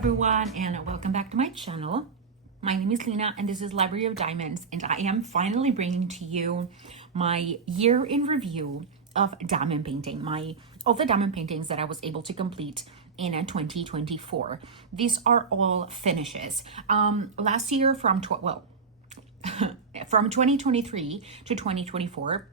everyone, and welcome back to my channel. My name is Lena and this is Library of Diamonds, and I am finally bringing to you my year in review of diamond painting, of the diamond paintings that I was able to complete in 2024. These are all finishes. Last year from 2023 to 2024,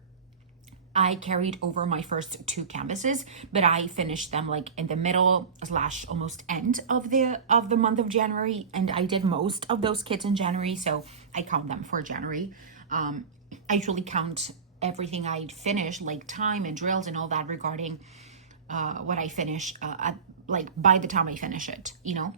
I carried over my first two canvases, but I finished them like in the middle / almost end of the month of January, and I did most of those kits in January, so I count them for January. I usually count everything I finish, like time and drills and all that regarding what I finish like by the time I finish it, you know?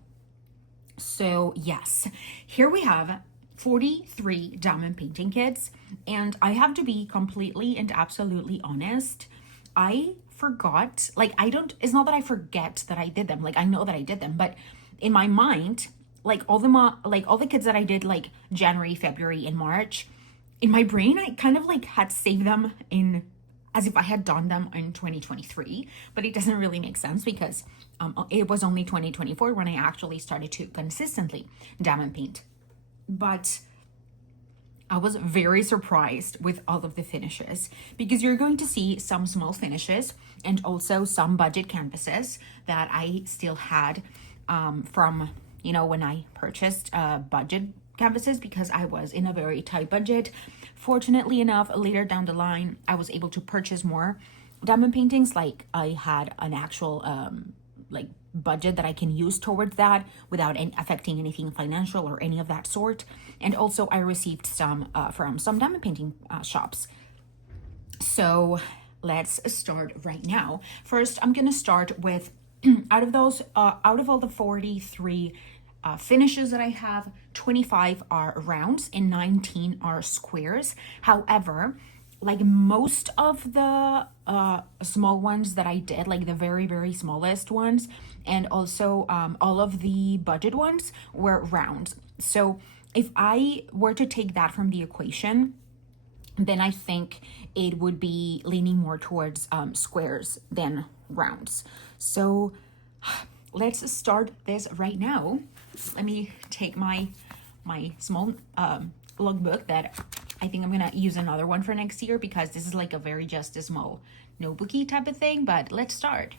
So yes, here we have 43 diamond painting kits, and I have to be completely and absolutely honest, I forgot, like it's not that I forget that I did them, like I know that I did them, but in my mind, like all the kits that I did like January, February, and March, in my brain I kind of like had saved them in as if I had done them in 2023, but it doesn't really make sense because it was only 2024 when I actually started to consistently diamond paint. But I was very surprised with all of the finishes because you're going to see some small finishes and also some budget canvases that I still had from, you know, when I purchased budget canvases because I was in a very tight budget. Fortunately enough, later down the line, I was able to purchase more diamond paintings. Like I had an actual like budget that I can use towards that without affecting anything financial or any of that sort. And also I received some from some diamond painting shops. So let's start right now. First, I'm gonna start with out of all the 43 finishes that I have, 25 are rounds and 19 are squares. However, like most of the small ones that I did, like the very, very smallest ones, and also all of the budget ones were rounds. So if I were to take that from the equation, then I think it would be leaning more towards squares than rounds. So let's start this right now. Let me take my small logbook that I think I'm gonna use another one for next year because this is like a very just a small notebooky type of thing, but let's start.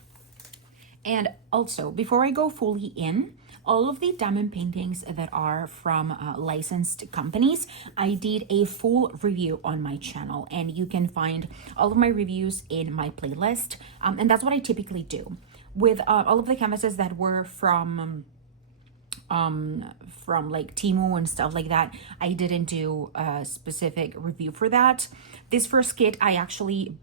And also, before I go fully in, all of the diamond paintings that are from licensed companies, I did a full review on my channel, and you can find all of my reviews in my playlist. And that's what I typically do. With all of the canvases that were from like Temu and stuff like that, I didn't do a specific review for that. This first kit, I actually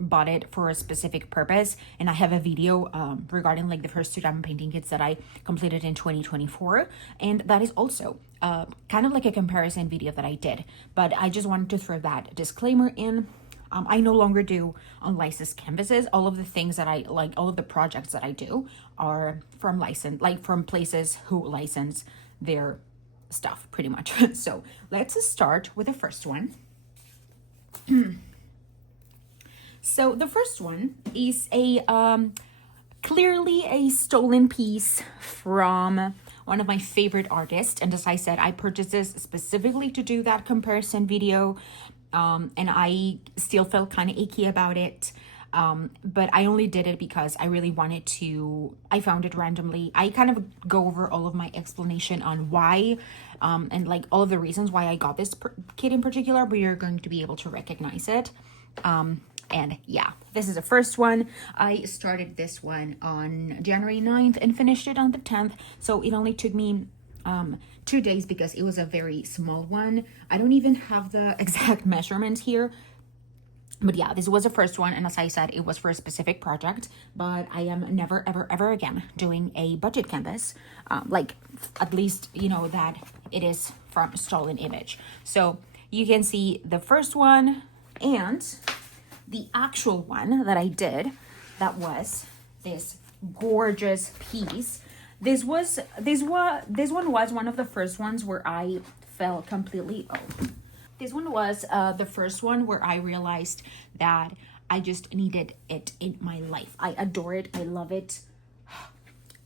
bought it for a specific purpose, and I have a video regarding like the first two diamond painting kits that I completed in 2024, and that is also kind of like a comparison video that I did, but I just wanted to throw that disclaimer in. I no longer do unlicensed canvases. All of the things that I like, all of the projects that I do are from from places who license their stuff pretty much. So let's start with the first one. So the first one is a clearly a stolen piece from one of my favorite artists. And as I said, I purchased this specifically to do that comparison video. And I still felt kind of icky about it. But I only did it because I really wanted to, I found it randomly. I kind of go over all of my explanation on why, and like all of the reasons why I got this kit in particular, but you're going to be able to recognize it. And yeah, this is the first one. I started this one on January 9th and finished it on the 10th. So it only took me 2 days because it was a very small one. I don't even have the exact measurements here. But yeah, this was the first one. And as I said, it was for a specific project. But I am never, ever, ever again doing a budget canvas. Like at least, you know, that it is from Stolen Image. So you can see the first one and the actual one that I did, that was this gorgeous piece. This one was one of the first ones where I fell completely. This one was the first one where I realized that I just needed it in my life. I adore it. I love it.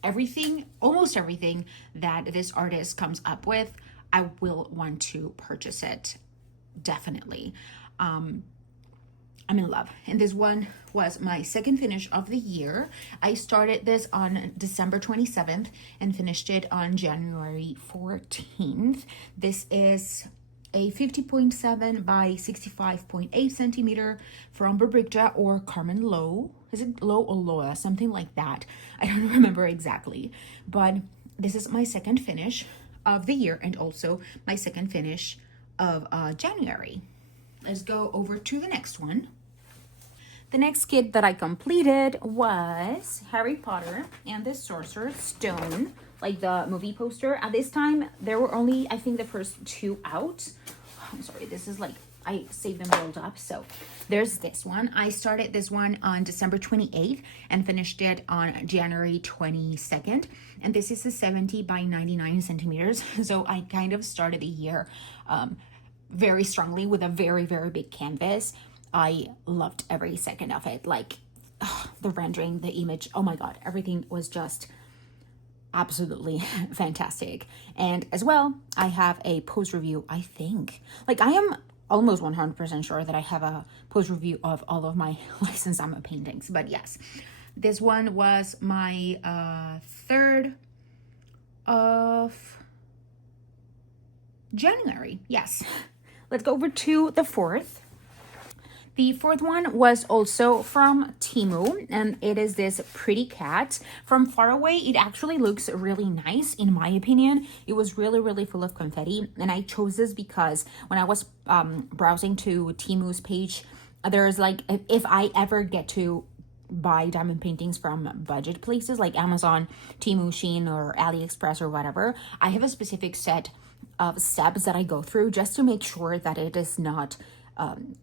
everything, almost everything that this artist comes up with, I will want to purchase it. Definitely. I'm in love. And this one was my second finish of the year. I started this on December 27th and finished it on January 14th. This is a 50.7 by 65.8 centimeter from Berbricta or Carmen Lowe. Is it Lowe or Loa? Something like that. I don't remember exactly. But this is my second finish of the year and also my second finish of January. Let's go over to the next one. The next kit that I completed was Harry Potter and the Sorcerer's Stone, like the movie poster. At this time, there were only, I think, the first two out. I'm sorry, this is like, I saved them rolled up. So there's this one. I started this one on December 28th and finished it on January 22nd. And this is a 70 by 99 centimeters. So I kind of started the year very strongly with a very, very big canvas. I loved every second of it. Like the rendering, the image, oh my God, everything was just absolutely fantastic. And as well, I have a post review, I think. Like I am almost 100% sure that I have a post review of all of my licensed Amma paintings. But yes, this one was my third of January. Yes. Let's go over to the fourth. The fourth one was also from Temu, and it is this pretty cat. From far away, it actually looks really nice, in my opinion. It was really, really full of confetti, and I chose this because when I was browsing to Temu's page, there's like, if I ever get to buy diamond paintings from budget places like Amazon, Temu, Shein, or AliExpress or whatever, I have a specific set of steps that I go through just to make sure that it is not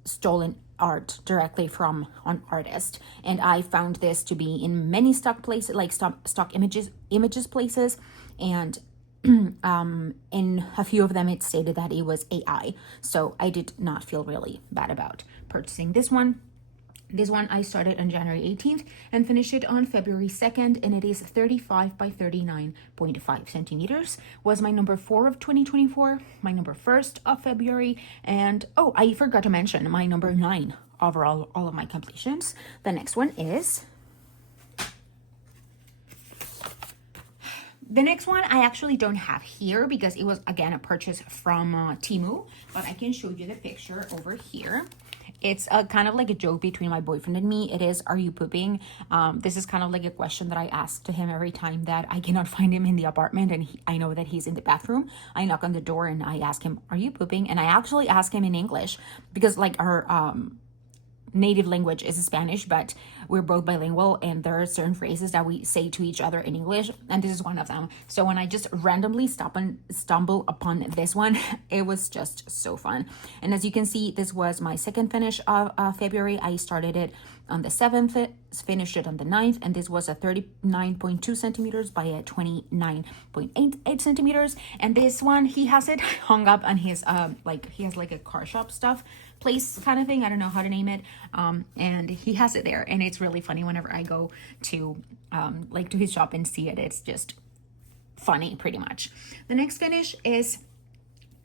stolen art directly from an artist. And I found this to be in many stock places, like stock images places, and in a few of them it stated that it was AI, so I did not feel really bad about purchasing this one. This one I started on January 18th and finished it on February 2nd, and it is 35 by 39.5 centimeters. Was my number 4 of 2024, my number 1st of February, and oh, I forgot to mention my number 9 overall, all of my completions. The next one is... The next one I actually don't have here because it was, again, a purchase from Temu, but I can show you the picture over here. It's kind of like a joke between my boyfriend and me. It is, are you pooping? This is kind of like a question that I ask to him every time that I cannot find him in the apartment and I know that he's in the bathroom. I knock on the door and I ask him, are you pooping? And I actually ask him in English because like our native language is Spanish, but we're both bilingual, and there are certain phrases that we say to each other in English, and this is one of them. So when I just randomly stumble upon this one, it was just so fun. And as you can see, this was my second finish of February. I started it on the 7th, finished it on the 9th, and this was a 39.2 centimeters by a 29.88 centimeters. And this one, he has it hung up on his like, he has like a car shop stuff place kind of thing, I don't know how to name it, and he has it there, and it's really funny whenever I go to like to his shop and see it. It's just funny, pretty much. The next finish is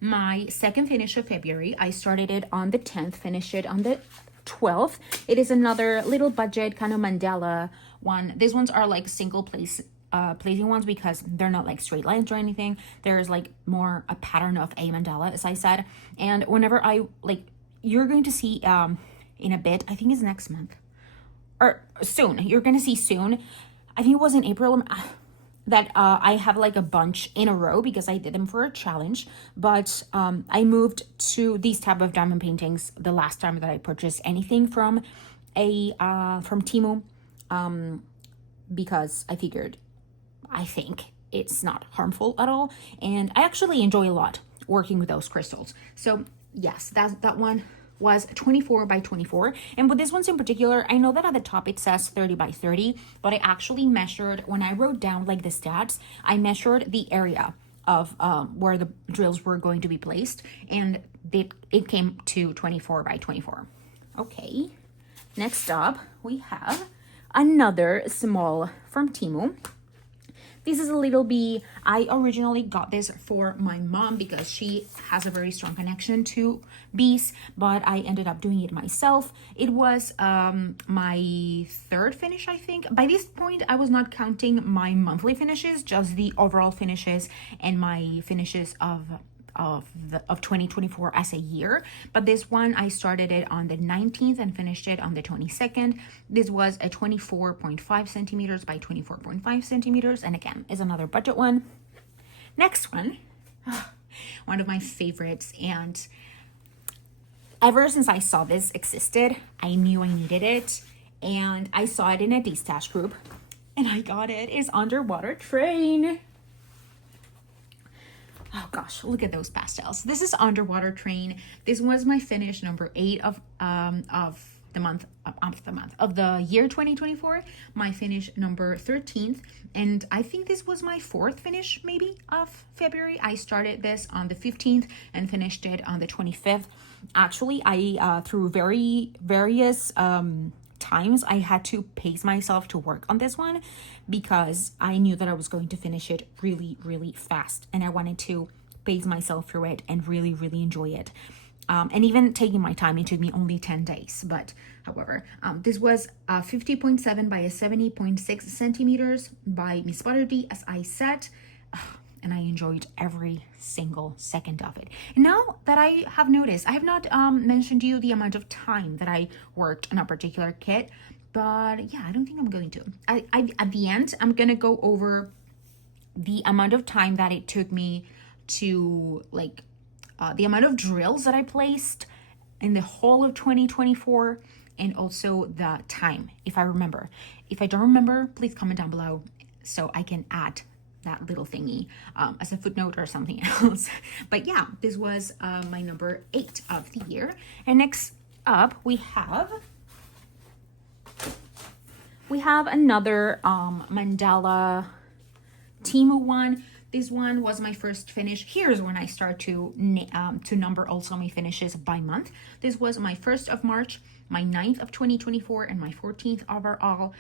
my second finish of February. I started it on the 10th, finished it on the 12th. It is another little budget kind of mandala one. These ones are like single placing ones because they're not like straight lines or anything. There's like more a pattern of a mandala, as I said. And whenever I like, you're going to see in a bit, I think it's next month or soon, you're going to see soon, I think it was in April, that I have like a bunch in a row because I did them for a challenge. But I moved to these type of diamond paintings the last time that I purchased anything from Temu, because I think it's not harmful at all, and I actually enjoy a lot working with those crystals. So yes, that one was 24 by 24. And with this ones in particular, I know that at the top it says 30 by 30, but I actually measured, when I wrote down like the stats, I measured the area of where the drills were going to be placed, and it came to 24 by 24. Okay, next up we have another small from Temu. This is a Little Bee. I originally got this for my mom because she has a very strong connection to bees, but I ended up doing it myself. It was my third finish, I think. By this point, I was not counting my monthly finishes, just the overall finishes and my finishes of 2024 as a year. But this one, I started it on the 19th and finished it on the 22nd. This was a 24.5 centimeters by 24.5 centimeters, and again is another budget one. Next one, one of my favorites, and ever since I saw this existed, I knew I needed it, and I saw it in a D-Stash group and I got it. It's Underwater Train. Oh gosh, look at those pastels. This is Underwater Train. This was my finish number 8 of the year 2024. My finish number 13th, and I think this was my 4th finish maybe of February. I started this on the 15th and finished it on the 25th. Actually, I through various times I had to pace myself to work on this one because I knew that I was going to finish it really, really fast, and I wanted to pace myself through it and really, really enjoy it. And even taking my time, it took me only 10 days. But however, this was 50.7 by 70.6 centimeters by Miss Butterby, as I said. And I enjoyed every single second of it. And now that I have noticed, I have not mentioned to you the amount of time that I worked on a particular kit, but yeah, I don't think I'm going to. I at the end, I'm gonna go over the amount of time that it took me to the amount of drills that I placed in the whole of 2024, and also the time, if I remember. If I don't remember, please comment down below so I can add that little thingy as a footnote or something else. But yeah, this was my number 8 of the year. And next up we have another Mandala Temu one. This one was my first finish. Here's when I start to number also my finishes by month. This was my 1st of March, my 9th of 2024, and my 14th overall.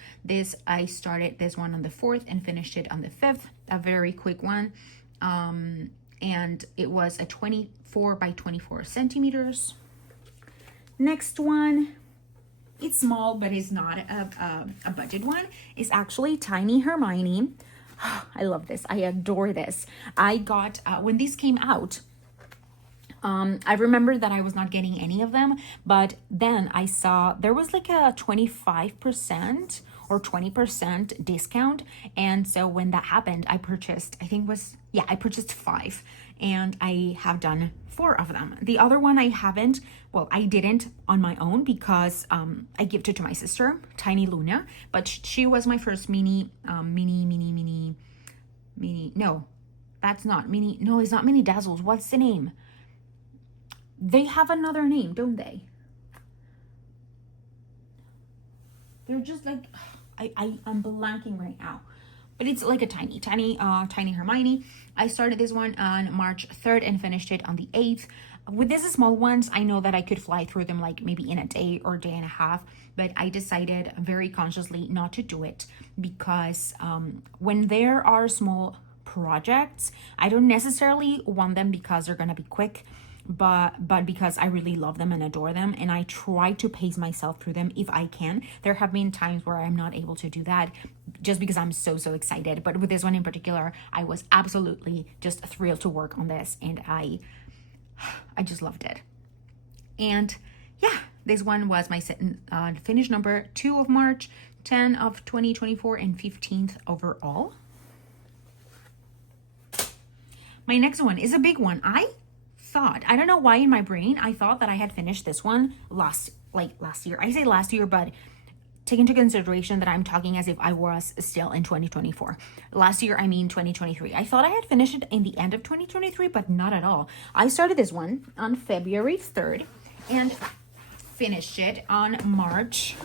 I started this one on the 4th and finished it on the 5th. A very quick one. And it was a 24 by 24 centimeters. Next one, it's small, but it's not a budget one. It's actually Tiny Hermione. I love this. I adore this. I got, when these came out, I remember that I was not getting any of them, but then I saw there was like a 25% or 20% discount. And so when that happened, I purchased, I purchased 5, and I have done 4 of them. The other one I didn't on my own because I gifted to my sister, Tiny Luna, but she was my first mini, no, that's not mini, no, it's not Mini Dazzles. What's the name? They have another name, don't they? They're just like, I'm blanking right now. But it's like a tiny Hermione. I started this one on March 3rd and finished it on the 8th. With these small ones, I know that I could fly through them like maybe in a day or day and a half, but I decided very consciously not to do it because when there are small projects, I don't necessarily want them because they're gonna be quick, but because I really love them and adore them, and I try to pace myself through them if I can. There have been times where I'm not able to do that just because I'm so excited, but with this one in particular, I was absolutely just thrilled to work on this, and I just loved it. And yeah, this one was my finish number 2 of March, 10 of 2024, and 15th overall. My next one is a big one. I don't know why in my brain I thought that I had finished this one last year. I say last year, but take into consideration that I'm talking as if I was still in 2024. Last year, I mean 2023. I thought I had finished it in the end of 2023, but not at all. I started this one on February 3rd and finished it on March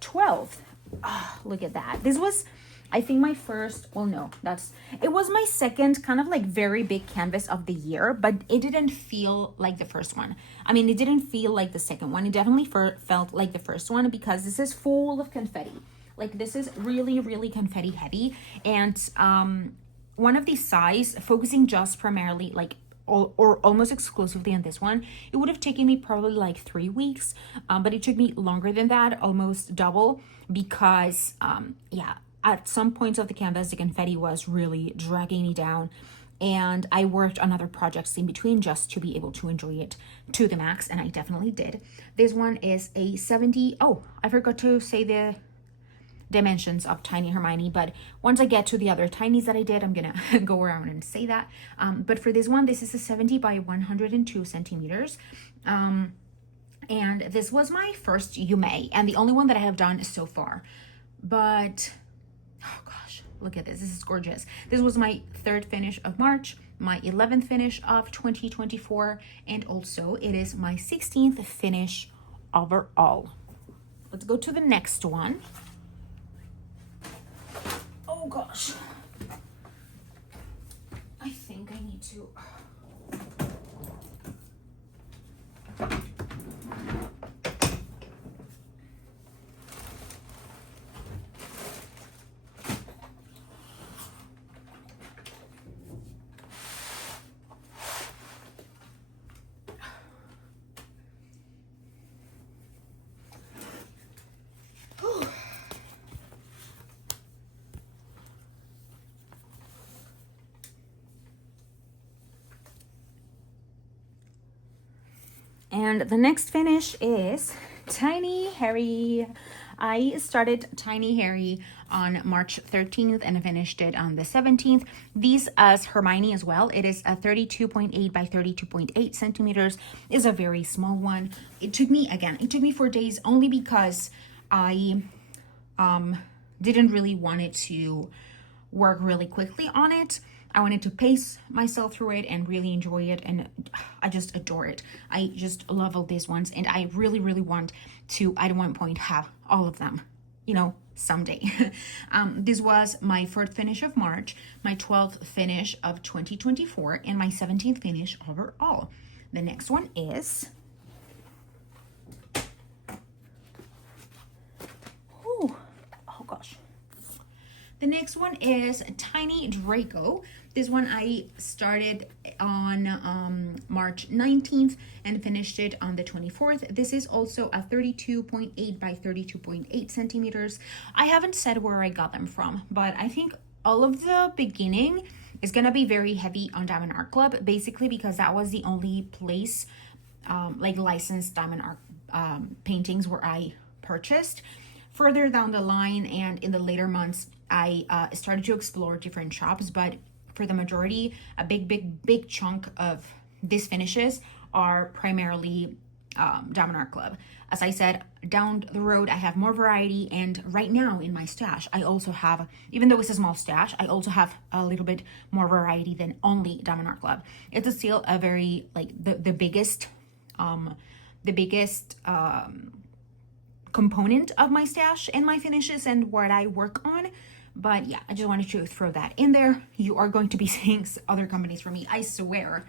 12th. Oh, look at that. This was, I think, my first, it was my second kind of like very big canvas of the year, but it didn't feel like the first one. I mean, it didn't feel like the second one. It definitely felt like the first one because this is full of confetti. Like this is really, really confetti heavy. And one of these size, focusing just primarily like or almost exclusively on this one, it would have taken me probably like 3 weeks, but it took me longer than that, almost double, because yeah, at some points of the canvas the confetti was really dragging me down, and I worked on other projects in between just to be able to enjoy it to the max, and I definitely did. This one is a 70. Oh, I forgot to say the dimensions of Tiny Hermione, but once I get to the other tinies that I did, I'm gonna go around and say that. But for this one, this is a 70 by 102 centimeters. And this was my first Yume, and the only one that I have done so far. But, oh gosh, look at this. This is gorgeous. This was my 3rd finish of March, my 11th finish of 2024, and also it is my 16th finish overall. Let's go to the next one. Oh gosh, I think I need to. And the next finish is Tiny Harry. I started Tiny Harry on March 13th and finished it on the 17th. These as Hermione as well. It is a 32.8 by 32.8 centimeters. Is a very small one. It took me 4 days only because I didn't really want it to work really quickly on it. I wanted to pace myself through it and really enjoy it, and I just adore it. I just love all these ones, and I really, really want to, at one point, have all of them, you know, someday. This was my 4th finish of March, my 12th finish of 2024, and my 17th finish overall. The next one is... oh gosh. The next one is Tiny Draco. This one I started on March 19th and finished it on the 24th. This is also a 32.8 by 32.8 centimeters. I haven't said where I got them from, but I think all of the beginning is gonna be very heavy on Diamond Art Club, basically because that was the only place, like licensed Diamond Art paintings where I purchased. Further down the line and in the later months, I started to explore different shops, but for the majority, a big chunk of these finishes are primarily Diamond Art Club. As I said, down the road, I have more variety, and right now in my stash, I also have, even though it's a small stash, I also have a little bit more variety than only Diamond Art Club. It's still a very, like, the biggest component of my stash and my finishes and what I work on. But yeah, I just wanted to throw that in there. You are going to be seeing other companies from me, I swear.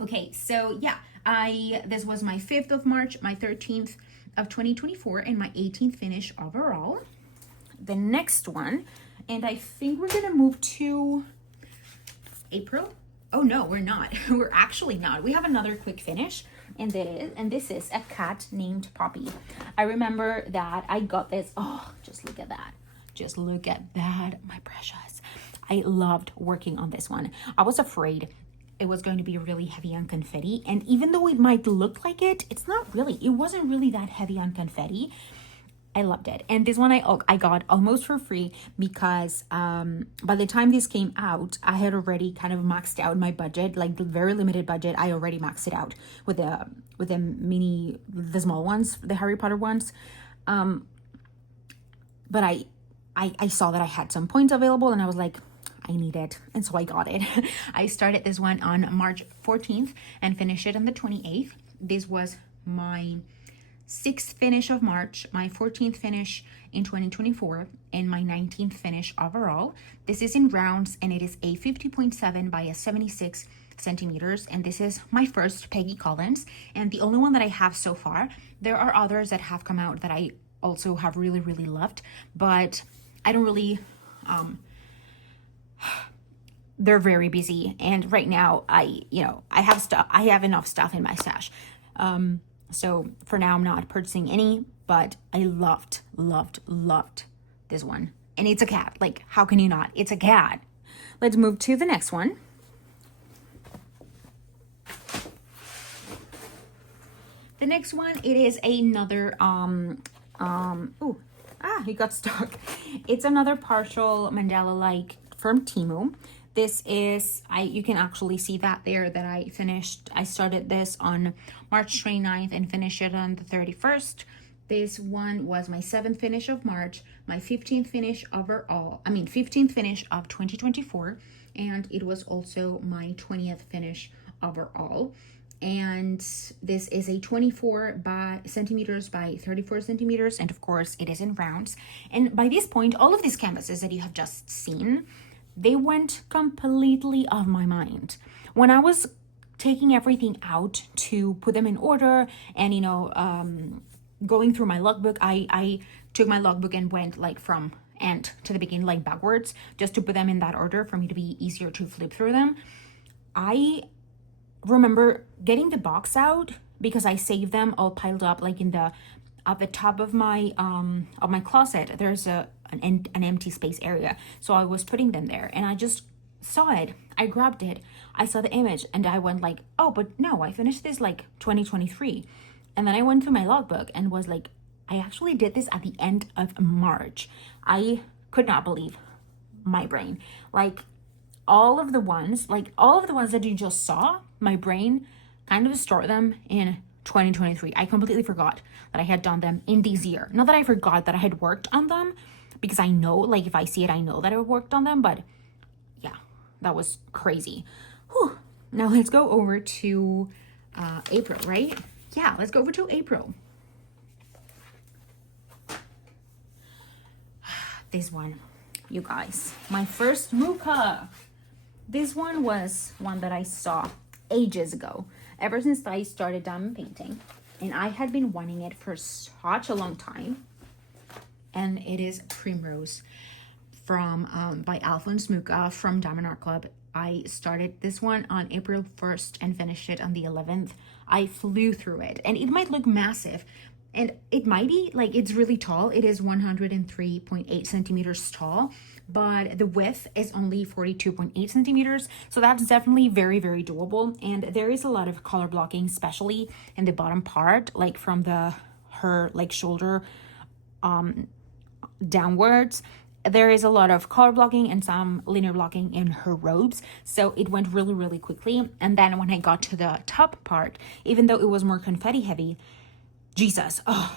Okay, so yeah, this was my 5th of March, my 13th of 2024, and my 18th finish overall. The next one, and I think we're gonna move to April. Oh no, we're not. We're actually not. We have another quick finish, and this is a cat named Poppy. I remember that I got this. Oh, just look at that. Just look at that, my precious. I loved working on this one. I was afraid it was going to be really heavy on confetti, and even though it might look like it, it's not really. It wasn't really that heavy on confetti. I loved it. And this one I got almost for free because by the time this came out, I had already kind of maxed out my budget, like the very limited budget. I already maxed it out with the small ones, the Harry Potter ones. But I saw that I had some points available, and I was like, I need it. And so I got it. I started this one on March 14th and finished it on the 28th. This was my 6th finish of March, my 14th finish in 2024, and my 19th finish overall. This is in rounds, and it is a 50.7 by a 76 centimeters, and this is my first Peggy Collins, and the only one that I have so far. There are others that have come out that I also have really, really loved, but I don't really, they're very busy. And right now I have stuff, I have enough stuff in my stash. So for now I'm not purchasing any, but I loved this one. And it's a cat. Like, how can you not? It's a cat. Let's move to the next one. The next one, it is another, he got stuck. It's another partial mandala like from Temu. This is, you can actually see that there that I started this on March 29th and finished it on the 31st. This one was my 7th finish of March, my 15th finish overall, 15th finish of 2024, and it was also my 20th finish overall. And this is a 24 centimeters by 34 centimeters, and of course it is in rounds. And by this point, all of these canvases that you have just seen, they went completely off my mind. When I was taking everything out to put them in order and, going through my logbook, I took my logbook and went like from end to the beginning, like backwards, just to put them in that order for me to be easier to flip through them. I remember getting the box out because I saved them all piled up like at the top of my closet. There's an empty space area, so I was putting them there and I just saw it. I grabbed it, I saw the image, and I went like, oh, but no, I finished this like 2023. And then I went through my logbook and was like, I actually did this at the end of March. I could not believe my brain. Like all of the ones that you just saw, my brain kind of stored them in 2023. I completely forgot that I had done them in this year. Not that I forgot that I had worked on them, because I know, like, if I see it, I know that I worked on them, but yeah, that was crazy. Whew. Now let's go over to April, right? Yeah, let's go over to April. This one, you guys, my first Muka. This one was one that I saw ages ago, ever since I started diamond painting, and I had been wanting it for such a long time. And it is Primrose from by Alphonse Muka from Diamond Art Club. I started this one on April 1st and finished it on the 11th. I flew through it, and it might look massive, and it might be, like, it's really tall. It is 103.8 centimeters tall, but the width is only 42.8 centimeters. So that's definitely very, very doable. And there is a lot of color blocking, especially in the bottom part, like from her like shoulder downwards. There is a lot of color blocking and some linear blocking in her robes, so it went really, really quickly. And then when I got to the top part, even though it was more confetti heavy, Jesus, I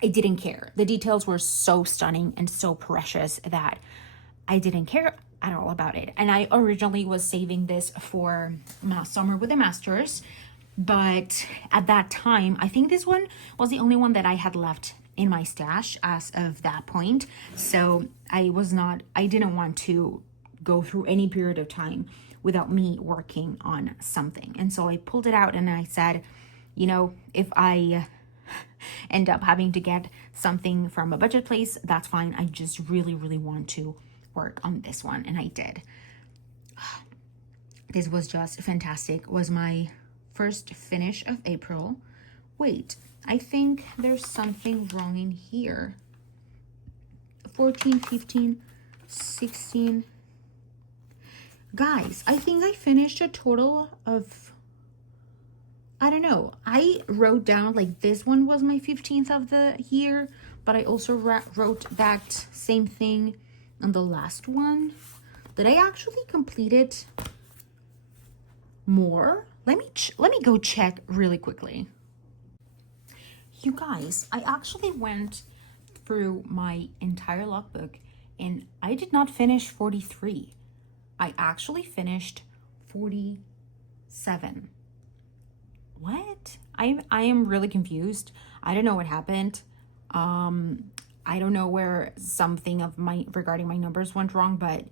didn't care. The details were so stunning and so precious that I didn't care at all about it. And I originally was saving this for my summer with the masters, but at that time, I think this one was the only one that I had left in my stash as of that point. So I didn't want to go through any period of time without me working on something. And so I pulled it out and I said, if I end up having to get something from a budget place, that's fine. I just really, really want to work on this one. And I did. This was just fantastic. It was my first finish of April. Wait, I think there's something wrong in here. 14, 15, 16. Guys, I think I finished a total of, I don't know. I wrote down like this one was my 15th of the year, but I also wrote that same thing on the last one. Did I actually complete it more? Let me go check really quickly. You guys, I actually went through my entire logbook and I did not finish 43. I actually finished 47. What? I am really confused. I don't know what happened. I don't know where something of regarding my numbers went wrong, but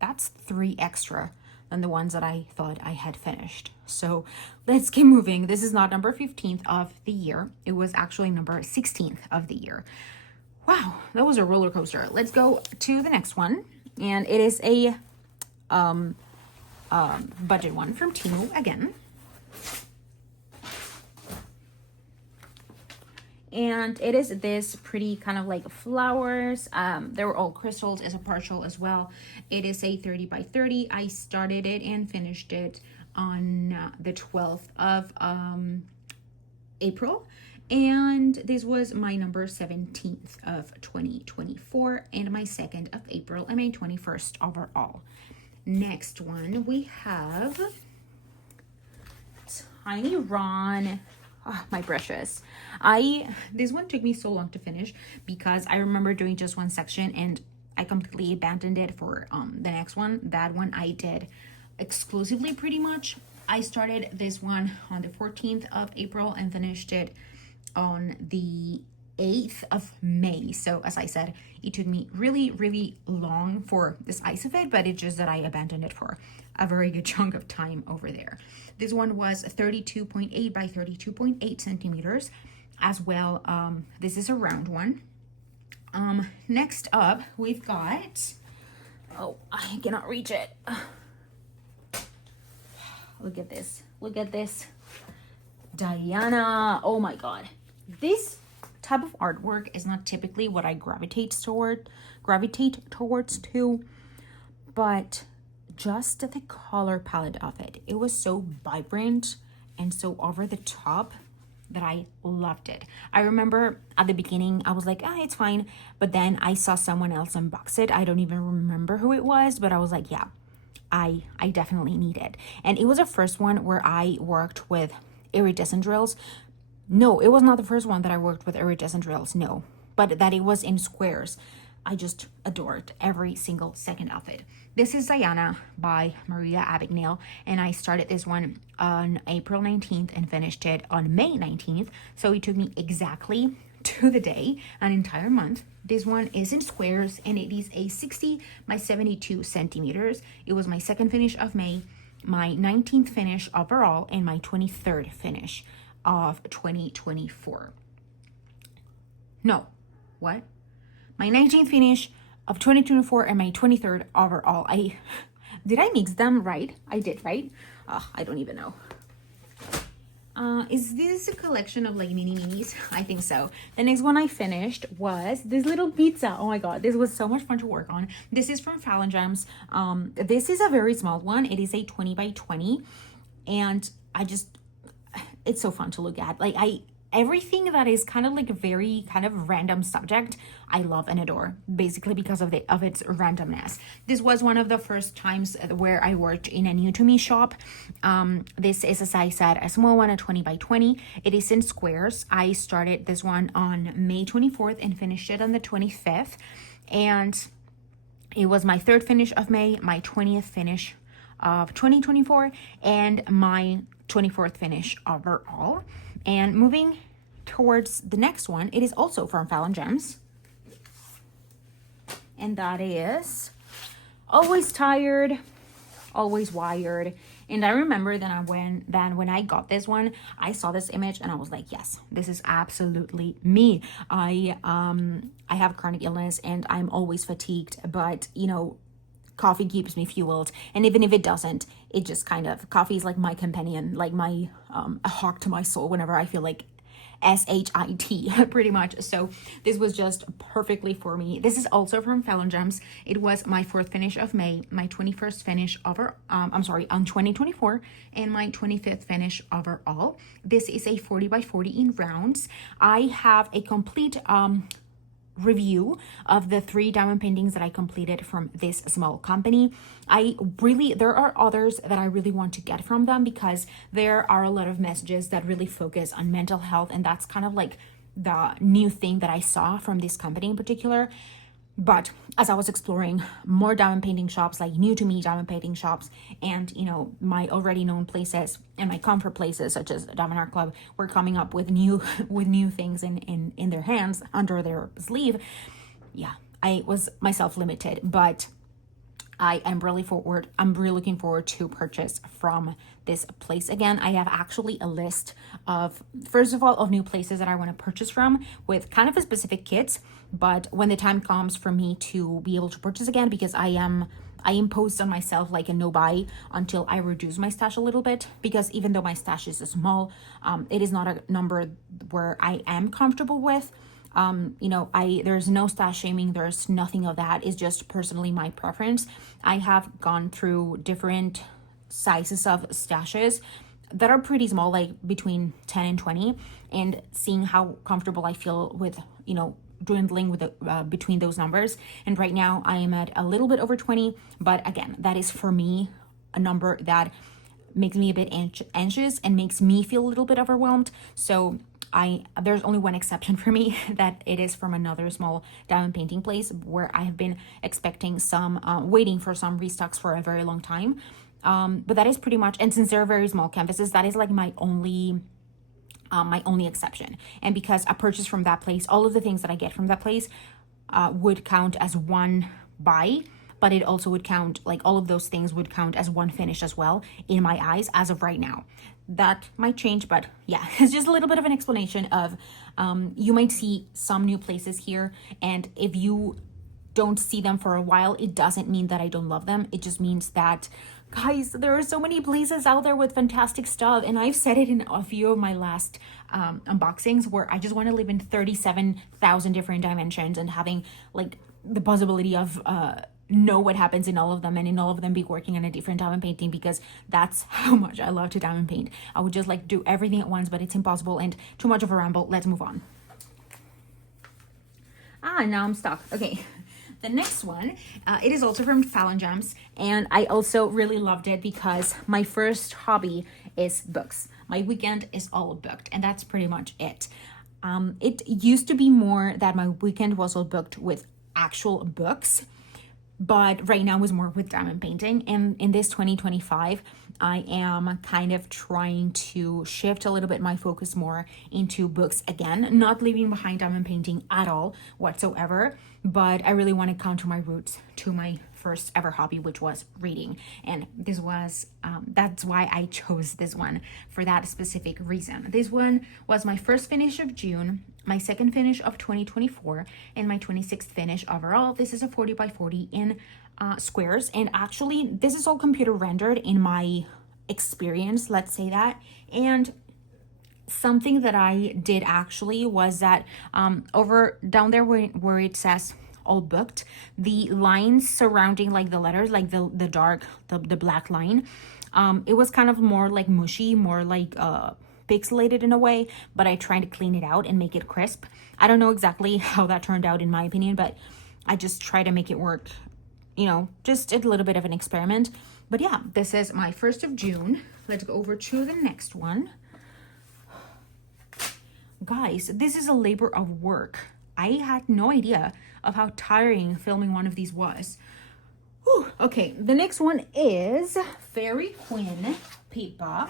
that's 3 extra than the ones that I thought I had finished. So let's keep moving. This is not number 15th of the year. It was actually number 16th of the year. Wow, that was a roller coaster. Let's go to the next one. And it is a budget one from Temu again. And it is this pretty kind of like flowers. They were all crystals as a partial as well. It is a 30 by 30. I started it and finished it on the 12th of April. And this was my number 17th of 2024 and my 2nd of April and my 21st overall. Next one we have Tiny Ron. Oh, my brushes. This one took me so long to finish because I remember doing just one section and I completely abandoned it for the next one. That one I did exclusively pretty much. I started this one on the 14th of April and finished it on the 8th of May. So as I said, it took me really, really long for the size of it, but it's just that I abandoned it for a very good chunk of time over there. This one was 32.8 by 32.8 centimeters as well. This is a round one. Next up, we've got, oh, I cannot reach it. Look at this. Look at this. Diana. Oh my God. This type of artwork is not typically what I gravitate towards too, but just the color palette of it. It was so vibrant and so over the top that I loved it. I remember at the beginning, I was like, it's fine. But then I saw someone else unbox it. I don't even remember who it was, but I was like, yeah, I definitely need it. And it was the first one where I worked with iridescent drills. No, it was not the first one that I worked with iridescent drills, no. But that it was in squares. I just adored every single second of it. This is Diana by Maria Abagnale, and I started this one on April 19th and finished it on May 19th. So it took me exactly to the day, an entire month. This one is in squares and it is a 60 by 72 centimeters. It was my second finish of May, my 19th finish overall, and my 23rd finish of 2024. No, what? My 19th finish of 2024 and my 23rd overall. Did I mix them right? I did, right? I don't even know. Is this a collection of like mini minis? I think so. The next one I finished was this little pizza. Oh my God, this was so much fun to work on. This is from Fallon Gems. This is a very small one. It is a 20 by 20, and it's so fun to look at. Like everything that is kind of like a very kind of random subject, I love and adore, basically because of its randomness. This was one of the first times where I worked in a new to me shop. This is, as I said, a small one, a 20 by 20. It is in squares. I started this one on May 24th and finished it on the 25th. And it was my third finish of May, my 20th finish of 2024, and my 24th finish overall. And moving towards the next one, it is also from Fallon Gems. And that is Always Tired, Always Wired. And I remember that when I got this one, I saw this image and I was like, yes, this is absolutely me. I have chronic illness and I'm always fatigued, but coffee keeps me fueled. And even if it doesn't, it just kind of, coffee is like my companion, like my a hawk to my soul whenever I feel like SHIT pretty much. So this was just perfectly for me. This is also from Fallon Gems. It was my 4th finish of May, my 21st finish on 2024, and my 25th finish overall. This is a 40 by 40 in rounds. I have a complete review of the 3 diamond paintings that I completed from this small company. There are others that I really want to get from them because there are a lot of messages that really focus on mental health, and that's kind of like the new thing that I saw from this company in particular. But as I was exploring more diamond painting shops, like new to me diamond painting shops, and my already known places and my comfort places such as Diamond Art Club were coming up with new things in their hands, under their sleeve. Yeah, I was myself limited, but I'm really looking forward to purchase from this place again. I have actually a list of, first of all, of new places that I want to purchase from with kind of a specific kits. But when the time comes for me to be able to purchase again, because I imposed on myself like a no buy until I reduce my stash a little bit, because even though my stash is small, it is not a number where I am comfortable with. There's no stash shaming, there's nothing of that. It's just personally my preference. I have gone through different sizes of stashes that are pretty small, like between 10 and 20, and seeing how comfortable I feel with, dwindling with between those numbers. And right now I am at a little bit over 20, but again, that is for me a number that makes me a bit anxious and makes me feel a little bit overwhelmed. So there's only one exception for me, that it is from another small diamond painting place where I have been expecting waiting for some restocks for a very long time. But that is pretty much, and since they're very small canvases, that is like my only exception. And because I purchased from that place, all of the things that I get from that place would count as one buy, but it also would count, like all of those things would count as one finish as well in my eyes as of right now. That might change, but yeah, it's just a little bit of an explanation of, you might see some new places here, and if you don't see them for a while, it doesn't mean that I don't love them. It just means that, guys, there are so many places out there with fantastic stuff, and I've said it in a few of my last unboxings, where I just want to live in 37,000 different dimensions and having like the possibility of know what happens in all of them, and in all of them be working on a different diamond painting, because that's how much I love to diamond paint. I would just like do everything at once, but it's impossible and too much of a ramble. Let's move on. Now I'm stuck. Okay. The next one, it is also from Fallon Gems, and I also really loved it because my first hobby is books. My weekend is all booked, and that's pretty much it. It used to be more that my weekend was all booked with actual books, but right now is more with diamond painting. And in this 2025, I am kind of trying to shift a little bit my focus more into books again, not leaving behind diamond painting at all whatsoever, but I really want to counter my roots to my first ever hobby, which was reading. And this was, that's why I chose this one, for that specific reason. This one was my first finish of June, my second finish of 2024, and my 26th finish overall. This is a 40 by 40 in squares, and actually this is all computer rendered in my experience, let's say that. And something that I did actually was that over down there where it says all booked, the lines surrounding like the letters, like the black line, it was kind of more like mushy, more like pixelated in a way, but I tried to clean it out and make it crisp. I don't know exactly how that turned out in my opinion, but I just try to make it work, just a little bit of an experiment. But yeah, this is my 1st of June. Let's go over to the next one. Guys, this is a labor of work. I had no idea of how tiring filming one of these was. Whew. Okay, the next one is Fairy Quinn Paper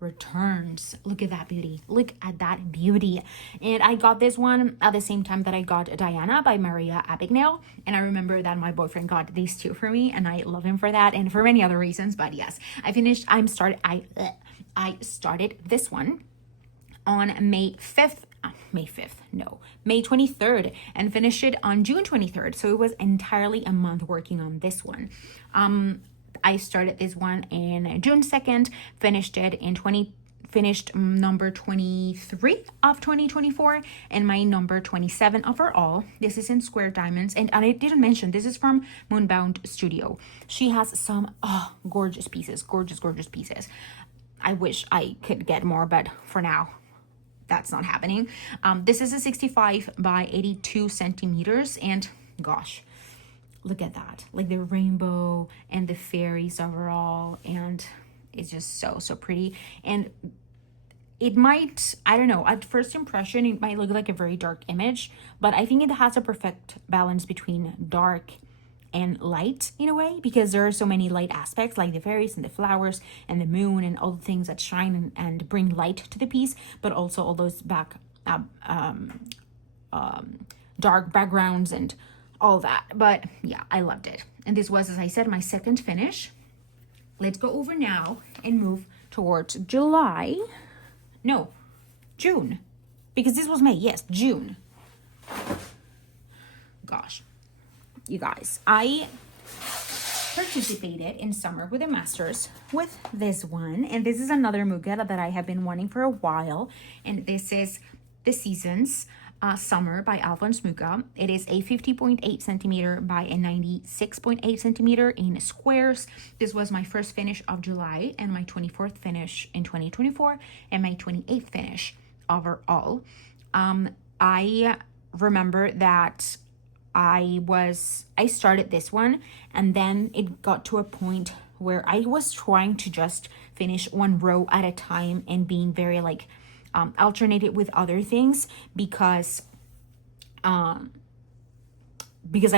Returns. Look at that beauty. Look at that beauty. And I got this one at the same time that I got Diana by Maria Abagnale. And I remember that my boyfriend got these two for me, and I love him for that and for many other reasons. But yes, I started this one on May 23rd and finished it on June 23rd. So it was entirely a month working on this one. I started this one in June 2nd, finished number 23 of 2024, and my number 27 overall. This is in square diamonds, and I didn't mention, this is from Moonbound Studio. She has some gorgeous pieces, gorgeous pieces. I wish I could get more, but for now, that's not happening. This is a 65 by 82 centimeters, and gosh, look at that, like the rainbow and the fairies overall, and it's just so pretty. And it might, I don't know, at first impression it might look like a very dark image, but I think it has a perfect balance between dark and light in a way, because there are so many light aspects, like the fairies and the flowers and the moon and all the things that shine and bring light to the piece, but also all those dark backgrounds and all that. But yeah, I loved it. And this was, as I said, my second finish. Let's go over now and move towards July. No, June. Because this was May. Yes, June. Gosh. You guys, I participated in Summer with the Masters with this one. And this is another mugger that I have been wanting for a while. And this is The Seasons Summer by Alphonse Mucha. It is a 50.8 centimeter by a 96.8 centimeter in squares. This was my first finish of July and my 24th finish in 2024 and my 28th finish overall. I remember that I started this one, and then it got to a point where I was trying to just finish one row at a time and being very like alternated with other things because I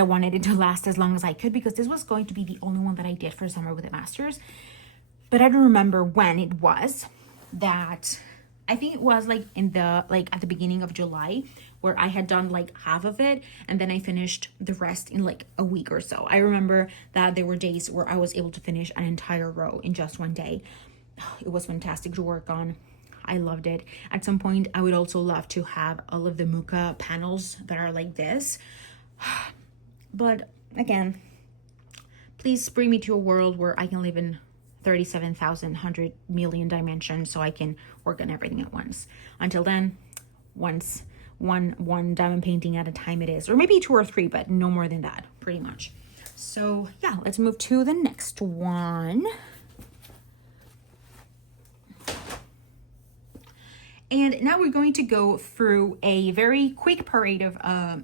wanted it to last as long as I could, because this was going to be the only one that I did for Summer with the Masters. But I don't remember when it was that. I think it was like at the beginning of July, where I had done like half of it, and then I finished the rest in like a week or so. I remember that there were days where I was able to finish an entire row in just one day. It was fantastic to work on. I loved it. At some point, I would also love to have all of the Mucha panels that are like this. But again, please bring me to a world where I can live in 37,100 million dimensions so I can work on everything at once. Until then, one diamond painting at a time it is, or maybe 2 or 3, but no more than that, pretty much. So yeah, let's move to the next one. And now we're going to go through a very quick parade of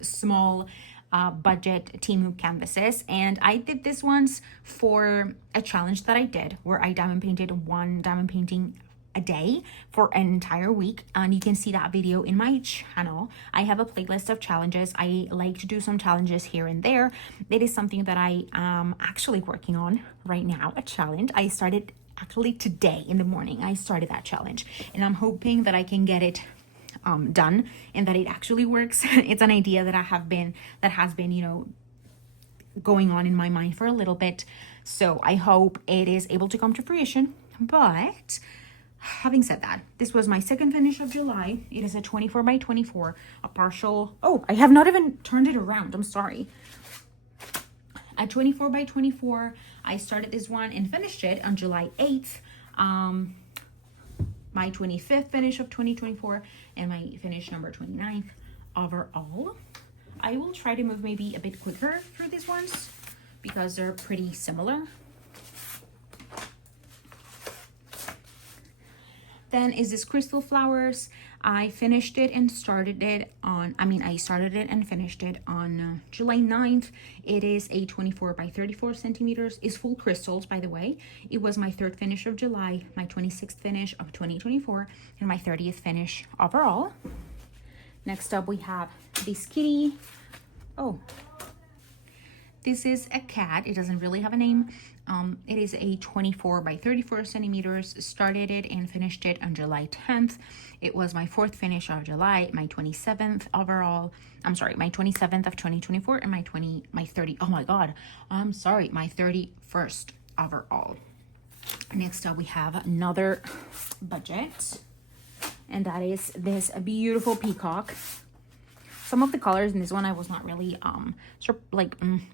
small budget Temu canvases. And I did this once for a challenge that I did where I diamond painted one diamond painting a day for an entire week, and you can see that video in my channel. I have a playlist of challenges. I like to do some challenges here and there. It is something that I am actually working on right now, a challenge. I started actually today in the morning. I started that challenge, and I'm hoping that I can get it done and that it actually works. It's an idea that has been going on in my mind for a little bit, so I hope it is able to come to fruition. But having said that, this was my second finish of July. It is a 24 by 24, a partial. Oh, I have not even turned it around. I'm sorry. At 24 by 24, I started this one and finished it on July 8th. My 25th finish of 2024 and my finish number 29th overall. I will try to move maybe a bit quicker through these ones because they're pretty similar. Then is this Crystal Flowers. I finished it and started it on, I started it and finished it on July 9th. It is a 24 by 34 centimeters. It's full crystals, by the way. It was my third finish of July, my 26th finish of 2024, and my 30th finish overall. Next up, we have this kitty. Oh, this is a cat. It doesn't really have a name. It is a 24 by 34 centimeters. Started it and finished it on July 10th. It was my fourth finish of July, my 27th overall. I'm sorry, my 27th of 2024 and my 30. Oh my God. I'm sorry, my 31st overall. Next up, we have another budget, and that is this beautiful peacock. Some of the colors in this one I was not really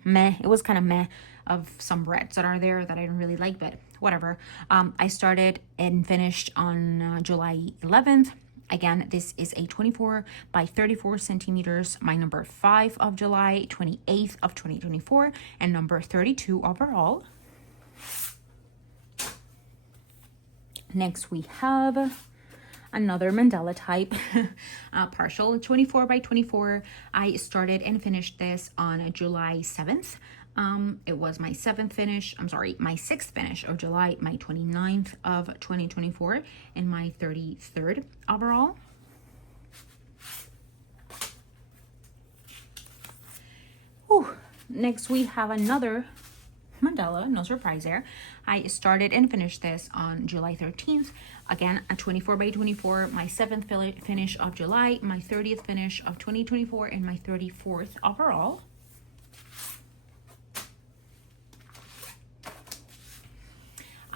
meh. It was kind of meh of some reds that are there that I don't really like, but whatever. I started and finished on July 11th. Again, this is a 24 by 34 centimeters, my number 5 of July, 28th of 2024, and number 32 overall. Next we have another mandala type partial 24 by 24. I started and finished this on July 7th. It was my my 6th finish of July, my 29th of 2024, and my 33rd overall. Whew. Next we have another mandala, no surprise there. I started and finished this on July 13th. Again, a 24 by 24, my 7th finish of July, my 30th finish of 2024, and my 34th overall.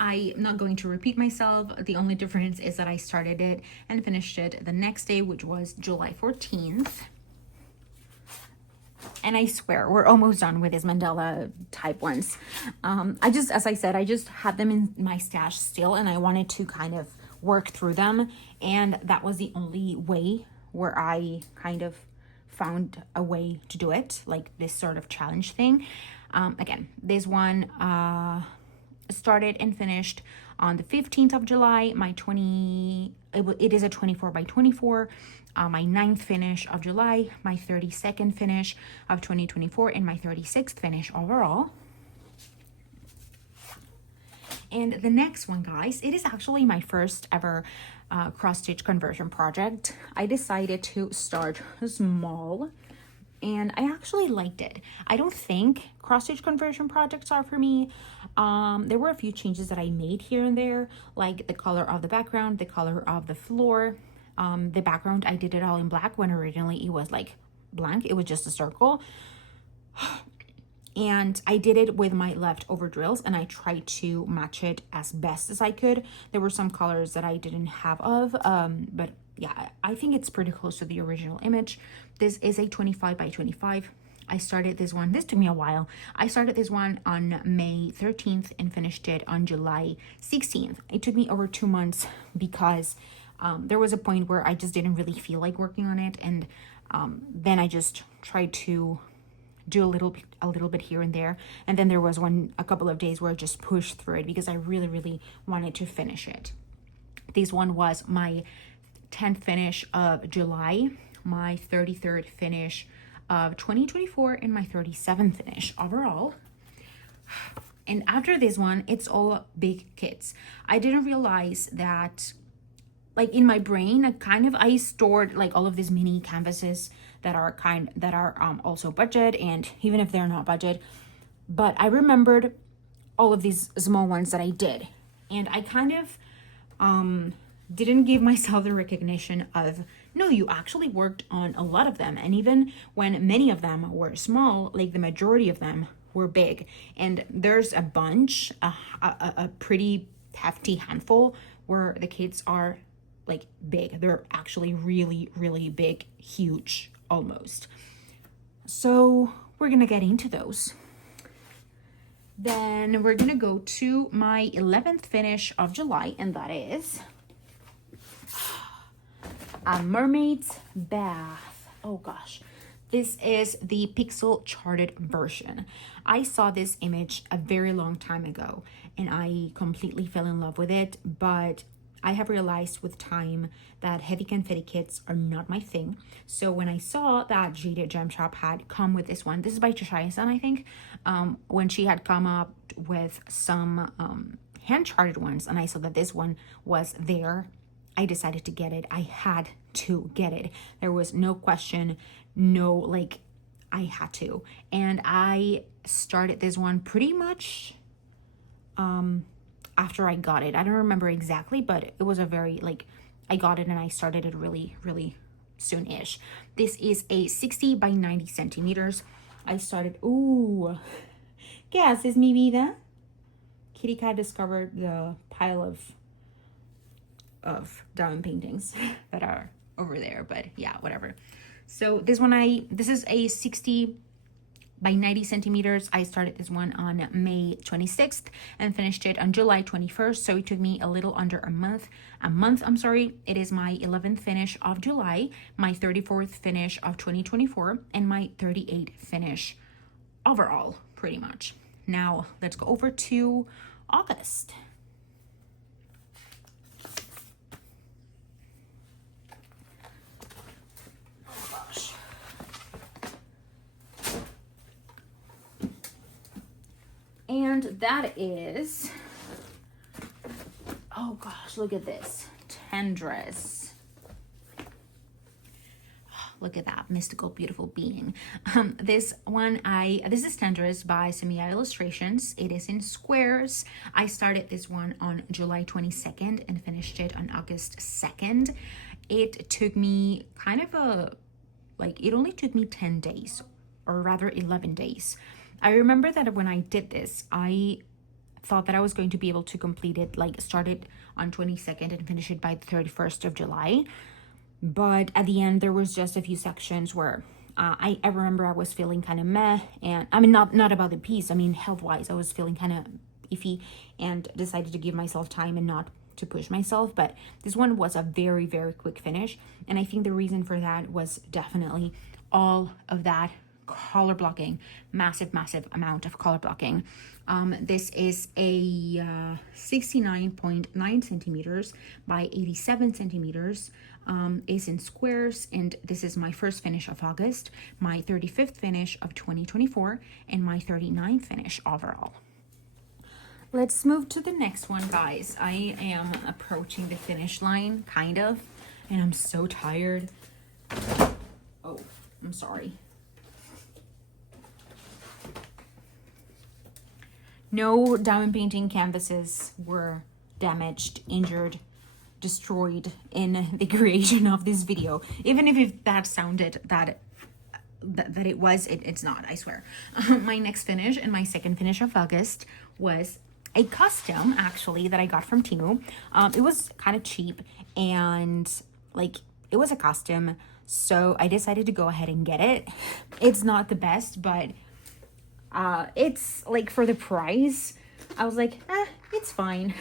I'm not going to repeat myself. The only difference is that I started it and finished it the next day, which was July 14th. And I swear we're almost done with these mandala type ones. As I said, I just had them in my stash still, and I wanted to kind of work through them. And that was the only way where I kind of found a way to do it, like this sort of challenge thing. Again, this one started and finished on the 15th of July. It is a 24 by 24. My 9th finish of July, my 32nd finish of 2024, and my 36th finish overall. And the next one, guys, it is actually my first ever cross-stitch conversion project. I decided to start small, and I actually liked it. I don't think cross-stitch conversion projects are for me. There were a few changes that I made here and there, like the color of the background, the color of the floor. The background, I did it all in black when originally it was like blank. It was just a circle. And I did it with my leftover drills, and I tried to match it as best as I could. There were some colors that I didn't have of, but yeah, I think it's pretty close to the original image. This is a 25 by 25. I started this one, this took me a while. I started this one on May 13th and finished it on July 16th. It took me over 2 months because there was a point where I just didn't really feel like working on it. And then I just tried to do a little bit here and there. And then there was a couple of days where I just pushed through it because I really wanted to finish it. This one was my 10th finish of July, my 33rd finish of 2024, and my 37th finish overall. And after this one, it's all big kits. I didn't realize that, like, in my brain, I stored like all of these mini canvases that are also budget, and even if they're not budget, but I remembered all of these small ones that I did, and I kind of didn't give myself the recognition of, no, you actually worked on a lot of them. And even when many of them were small, like the majority of them were big, and there's a bunch, a pretty hefty handful where the kids are like big. They're actually really big, huge almost. So we're gonna get into those. Then we're gonna go to my 11th finish of July, and that is a mermaid's bath. Oh gosh, this is the pixel charted version. I saw this image a very long time ago and I completely fell in love with it, but I have realized with time that heavy confetti kits are not my thing. So when I saw that Jaded Gem Shop had come with this one, this is by Cheshire-san, I think, when she had come up with some hand-charted ones, and I saw that this one was there, I decided to get it. I had to get it. There was no question, I had to. And I started this one pretty much after I got it. I don't remember exactly, but it was a very, I got it and I started it really soon-ish. This is a 60 by 90 centimeters. I started, ¿qué haces, mi vida? Kitty Cat discovered the pile of diamond paintings that are over there, but yeah, whatever. So this is a 60 by 90 centimeters. I started this one on May 26th and finished it on July 21st. So it took me a little under a month. It is my 11th finish of July, my 34th finish of 2024, and my 38th finish overall, pretty much. Now let's go over to August. And that is, oh gosh, look at this, Tendress. Look at that mystical, beautiful being. This is Tendress by Samia Illustrations. It is in squares. I started this one on July 22nd and finished it on August 2nd. It took me it only took me 10 days, or rather 11 days. I remember that when I did this, I thought that I was going to be able to complete it, like start it on 22nd and finish it by the 31st of July. But at the end, there was just a few sections where I remember I was feeling kind of meh. And I mean, not about the piece. I mean, health-wise, I was feeling kind of iffy and decided to give myself time and not to push myself. But this one was a very, very quick finish. And I think the reason for that was definitely all of that color blocking, massive amount of color blocking. This is a 69.9 centimeters by 87 centimeters, is in squares, and this is my first finish of August, my 35th finish of 2024, and my 39th finish overall. Let's move to the next one, guys. I am approaching the finish line, kind of, and I'm so tired. Oh, I'm sorry. No diamond painting canvases were damaged, injured, destroyed in the creation of this video. Even if that sounded that it was, it's not, I swear. My next finish and my second finish of August was a custom, actually, that I got from Temu. It was kind of cheap, and like it was a custom, so I decided to go ahead and get it. It's not the best, but it's like for the price, I was like, it's fine.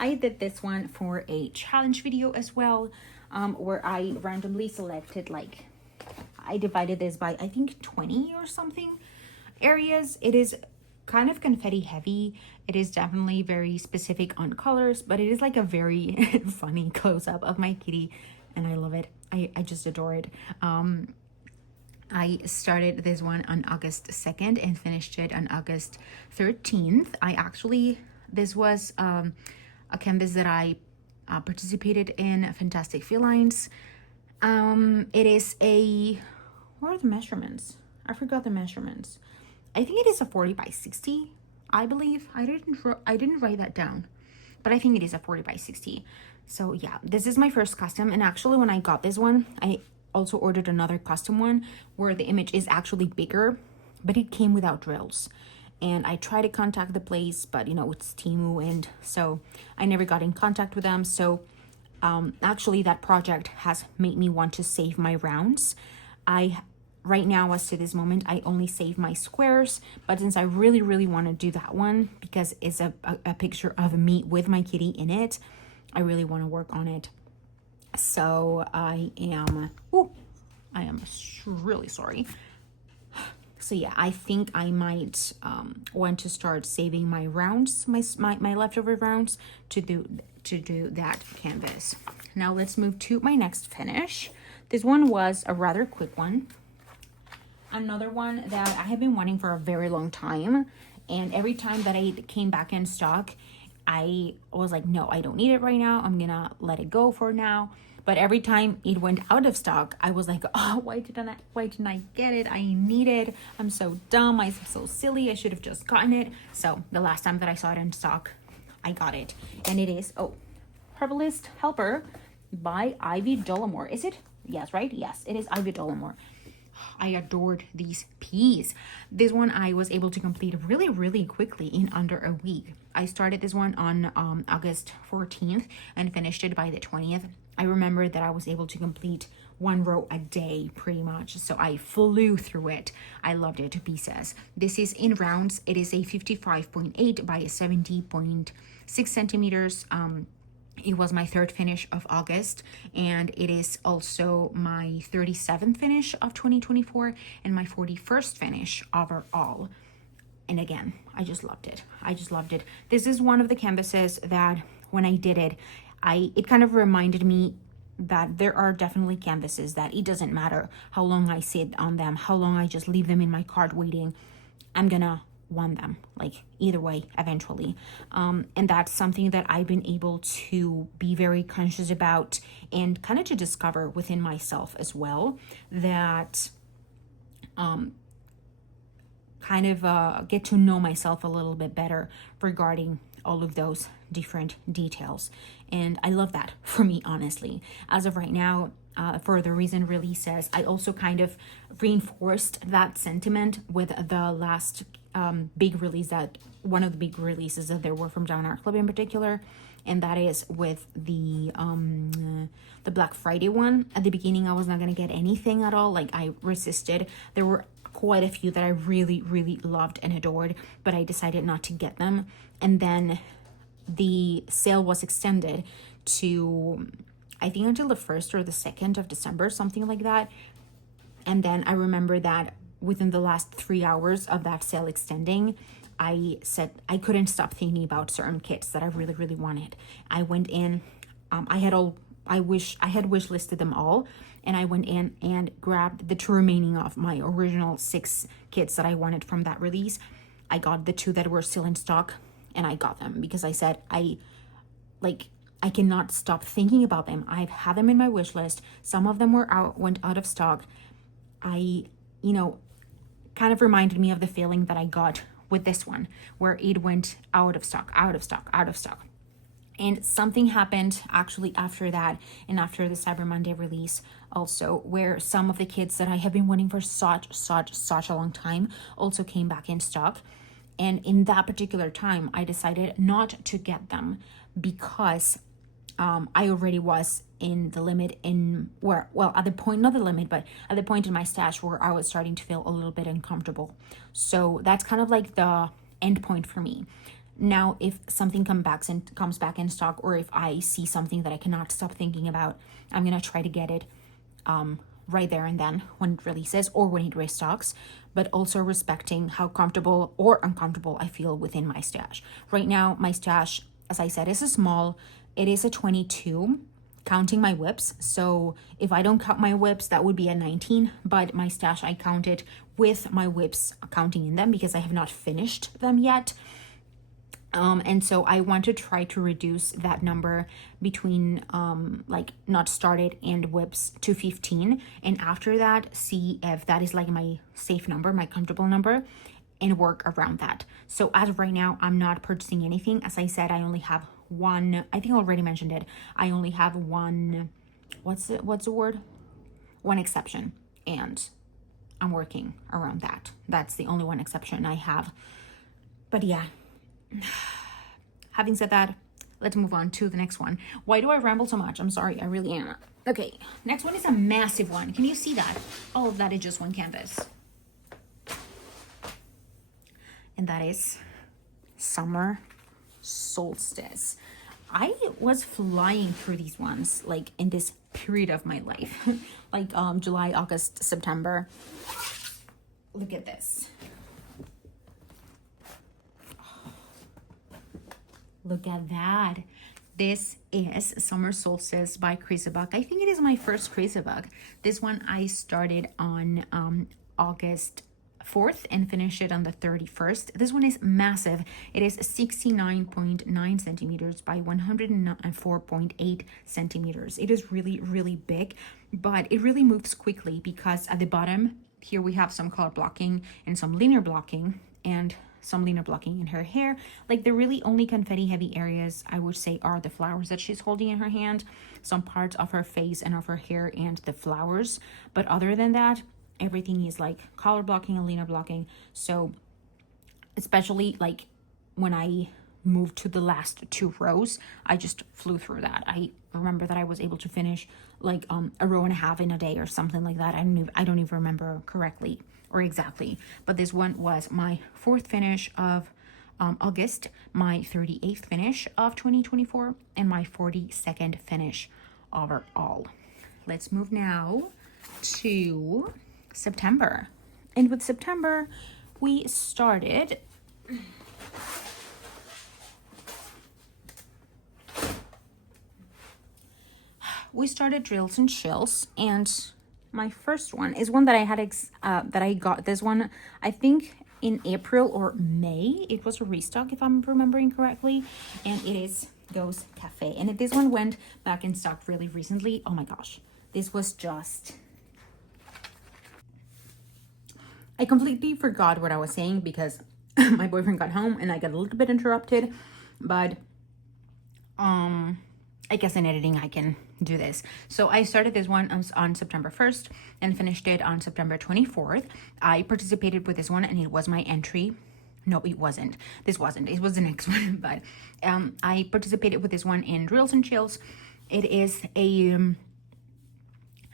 I did this one for a challenge video as well, where I randomly selected, like, I divided this by, I think, 20 or something areas. It is kind of confetti heavy. It is definitely very specific on colors, but it is like a very funny close-up of my kitty, and I love it. I just adore it. I started this one on August 2nd and finished it on August 13th. This was a canvas that I participated in, Fantastic Felines. It is where are the measurements? I forgot the measurements. I think it is a 40 by 60, I believe. I didn't write that down, but I think it is a 40 by 60. So yeah, this is my first custom. And actually, when I got this one, I also ordered another custom one where the image is actually bigger, but it came without drills. And I tried to contact the place, but it's Temu, and so I never got in contact with them. So actually that project has made me want to save my rounds. Right now, as to this moment, I only save my squares, but since I really want to do that one because it's a picture of me with my kitty in it, I really want to work on it. So I am really sorry. So yeah, I think I might want to start saving my rounds, my leftover rounds to do that canvas. Now let's move to my next finish. This one was a rather quick one. Another one that I have been wanting for a very long time, and every time that it came back in stock, I was like, no, I don't need it right now. I'm gonna let it go for now. But every time it went out of stock, I was like, oh, why didn't I get it? I need it. I'm so dumb. I'm so silly. I should have just gotten it. So the last time that I saw it in stock, I got it. And it is, Herbalist Helper by Ivy Dollamore. Is it? Yes, right? Yes, it is Ivy Dollamore. I adored these peas. This one I was able to complete really quickly in under a week. I started this one on August 14th and finished it by the 20th. I remember that I was able to complete one row a day pretty much, so I flew through it. I loved it to pieces. This is in rounds. It is a 55.8 by 70.6 centimeters. It was my third finish of August, and it is also my 37th finish of 2024 and my 41st finish overall. And again, I just loved it. This is one of the canvases that when I did it, it kind of reminded me that there are definitely canvases that it doesn't matter how long I sit on them, how long I just leave them in my cart waiting, I'm gonna want them, like either way eventually. And that's something that I've been able to be very conscious about and kind of to discover within myself as well, that get to know myself a little bit better regarding all of those different details. And I love that for me, honestly. As of right now, for the Reason releases, I also kind of reinforced that sentiment with the last big release, that one of the big releases that there were from Down Art Club in particular, and that is with the Black Friday one. At the beginning, I was not gonna get anything at all. Like, I resisted. There were quite a few that I really, really loved and adored, but I decided not to get them. And then the sale was extended to, I think, until the 1st or the 2nd of December, something like that. And then I remember that within the last 3 hours of that sale extending, I said I couldn't stop thinking about certain kits that I really, really wanted. I went in, I had wish listed them all, and I went in and grabbed the 2 remaining of my original 6 kits that I wanted from that release. I got the 2 that were still in stock, and I got them because I said I cannot stop thinking about them. I've had them in my wish list. Some of them went out of stock. Kind of reminded me of the feeling that I got with this one, where it went out of stock. And something happened actually after that, and after the Cyber Monday release also, where some of the kits that I have been wanting for such a long time also came back in stock. And in that particular time, I decided not to get them because I already was in the limit at the point, not the limit, but at the point in my stash where I was starting to feel a little bit uncomfortable. So that's kind of like the end point for me. Now, if something comes back in stock, or if I see something that I cannot stop thinking about, I'm going to try to get it right there and then when it releases or when it restocks, but also respecting how comfortable or uncomfortable I feel within my stash. Right now, my stash, as I said, is a small. It is a 22, counting my whips. So if I don't count my whips, that would be a 19, but my stash, I counted with my whips counting in them because I have not finished them yet. And so I want to try to reduce that number between not started and whips to 15. And after that, see if that is like my safe number, my comfortable number, and work around that. So as of right now, I'm not purchasing anything. As I said, I only have one, I think I already mentioned it. I only have one, what's the word? One exception. And I'm working around that. That's the only one exception I have. But yeah. Having said that, let's move on to the next one. Why do I ramble so much? I'm sorry, I really am. Okay, next one is a massive one. Can you see that? All of that is just one canvas. And that is Summer Solstice. I was flying through these ones like in this period of my life, like July, August, September. Look at this. Look at that. This is Summer Solstice by Crazybuck. I think it is my first Crazybuck. This one I started on August 4th and finished it on the 31st. This one is massive. It is 69.9 centimeters by 104.8 centimeters. It is really, really big, but it really moves quickly because at the bottom here we have some color blocking and some linear blocking, and some linear blocking in her hair. Like, the really only confetti heavy areas I would say are the flowers that she's holding in her hand, some parts of her face and of her hair, and the flowers. But other than that, everything is like color blocking and linear blocking. So especially like when I moved to the last 2 rows, I just flew through that. I remember that I was able to finish like a row and a half in a day or something like that. I don't even remember correctly or exactly, but this one was my 4th finish of August, my 38th finish of 2024, and my 42nd finish overall. Let's move now to September. And with September, we started Drills and Chills, and my first one is one that I had that I got this one I think in April or May. It was a restock if I'm remembering correctly, and it is Ghost Cafe, and this one went back in stock really recently. Oh my gosh, this was just, I completely forgot what I was saying because my boyfriend got home and I got a little bit interrupted, but I guess in editing I can do this. So I started this one on September 1st and finished it on September 24th. I participated with this one and it was my entry No, it wasn't. This wasn't. It was the next one. But I participated with this one in Drills and Chills. It is a,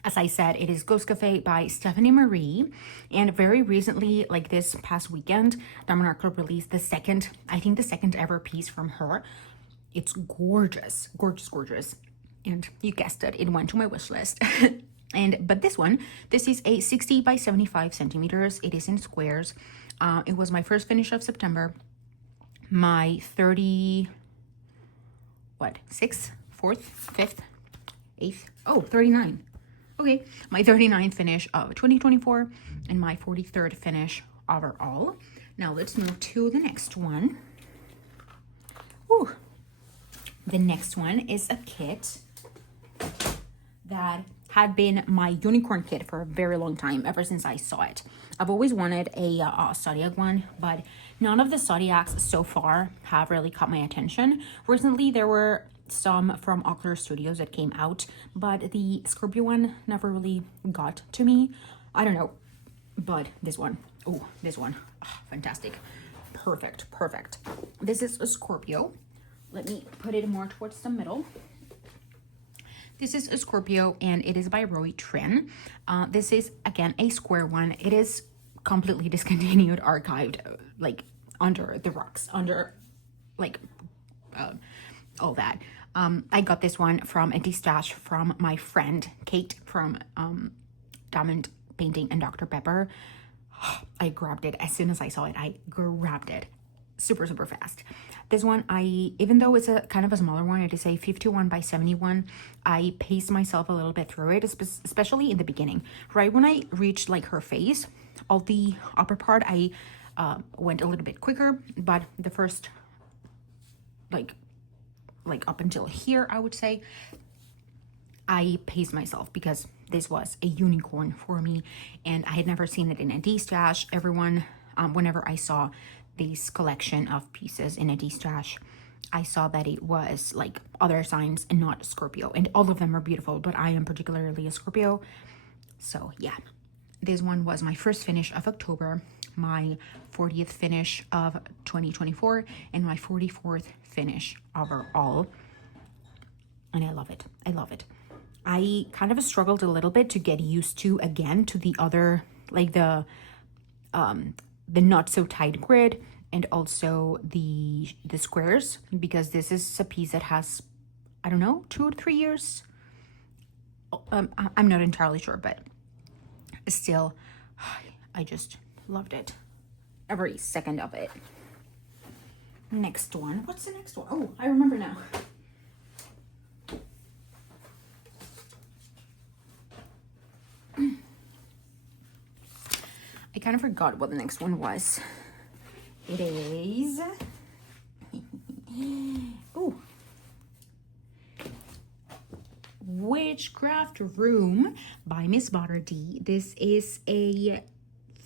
as I said, it is Ghost Cafe by Stephanie Marie. And very recently, like this past weekend, Diamond Art Club released the second, I think the second ever piece from her. It's gorgeous, gorgeous, gorgeous. And you guessed it, it went to my wish list. But this is a 60 by 75 centimeters. It is in squares. It was my first finish of September. My 6th, 4th, 5th, 8th, 39. Okay, my 39th finish of 2024 and my 43rd finish overall. Now let's move to the next one. Ooh. The next one is a kit that had been my unicorn kit for a very long time, ever since I saw it. I've always wanted a Zodiac one, but none of the Zodiacs so far have really caught my attention. Recently, there were some from Ocular Studios that came out, but the Scorpio one never really got to me. I don't know, but this one, fantastic. Perfect, perfect. This is a Scorpio. Let me put it more towards the middle. This is a Scorpio, and it is by Roy Trin. This is, again, a square one. It is completely discontinued, archived, like, under the rocks, under, like, all that. I got this one from a stash from my friend, Kate, from Diamond Painting and Dr. Pepper. I grabbed it as soon as I saw it. I grabbed it super, super fast. This one, even though it's a kind of a smaller one, it is a 51 by 71. I paced myself a little bit through it, especially in the beginning. Right when I reached like her face, all the upper part, I went a little bit quicker, but the first, like up until here, I would say, I paced myself because this was a unicorn for me, and I had never seen it in a D-stash. Everyone, whenever I saw this collection of pieces in a D-stash, I saw that it was like other signs and not Scorpio, and all of them are beautiful, but I am particularly a Scorpio. So yeah, this one was my first finish of October, my 40th finish of 2024, and my 44th finish overall. And I love it. I love it. I kind of struggled a little bit to get used to, again, to the other, like the not so tight grid, and also the squares, because this is a piece that has, I don't know, 2 or 3 years. I'm not entirely sure, but still, I just loved it, every second of it. Next one. What's the next one? Oh, I remember now. I kind of forgot what the next one was. It is... oh. Witchcraft Room by Miss Butter D. This is a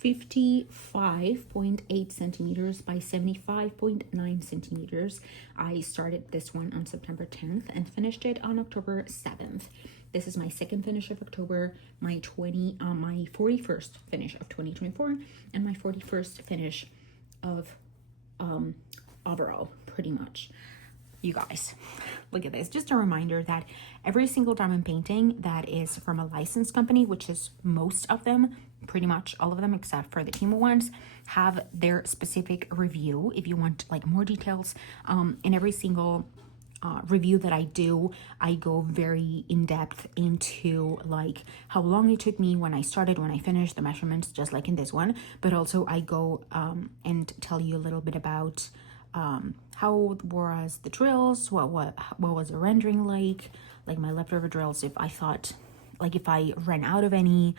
55.8 centimeters by 75.9 centimeters. I started this one on September 10th and finished it on October 7th. This is my second finish of October, my 41st finish of 2024, and my 41st finish of overall, pretty much. You guys, look at this. Just a reminder that every single diamond painting that is from a licensed company, which is most of them, pretty much all of them except for the Temu ones, have their specific review if you want like more details. In every single review that I do, I go very in depth into like how long it took me, when I started, when I finished, the measurements, just like in this one. But also I go and tell you a little bit about how was the drills, what was the rendering like my leftover drills, if I thought, like if I ran out of any,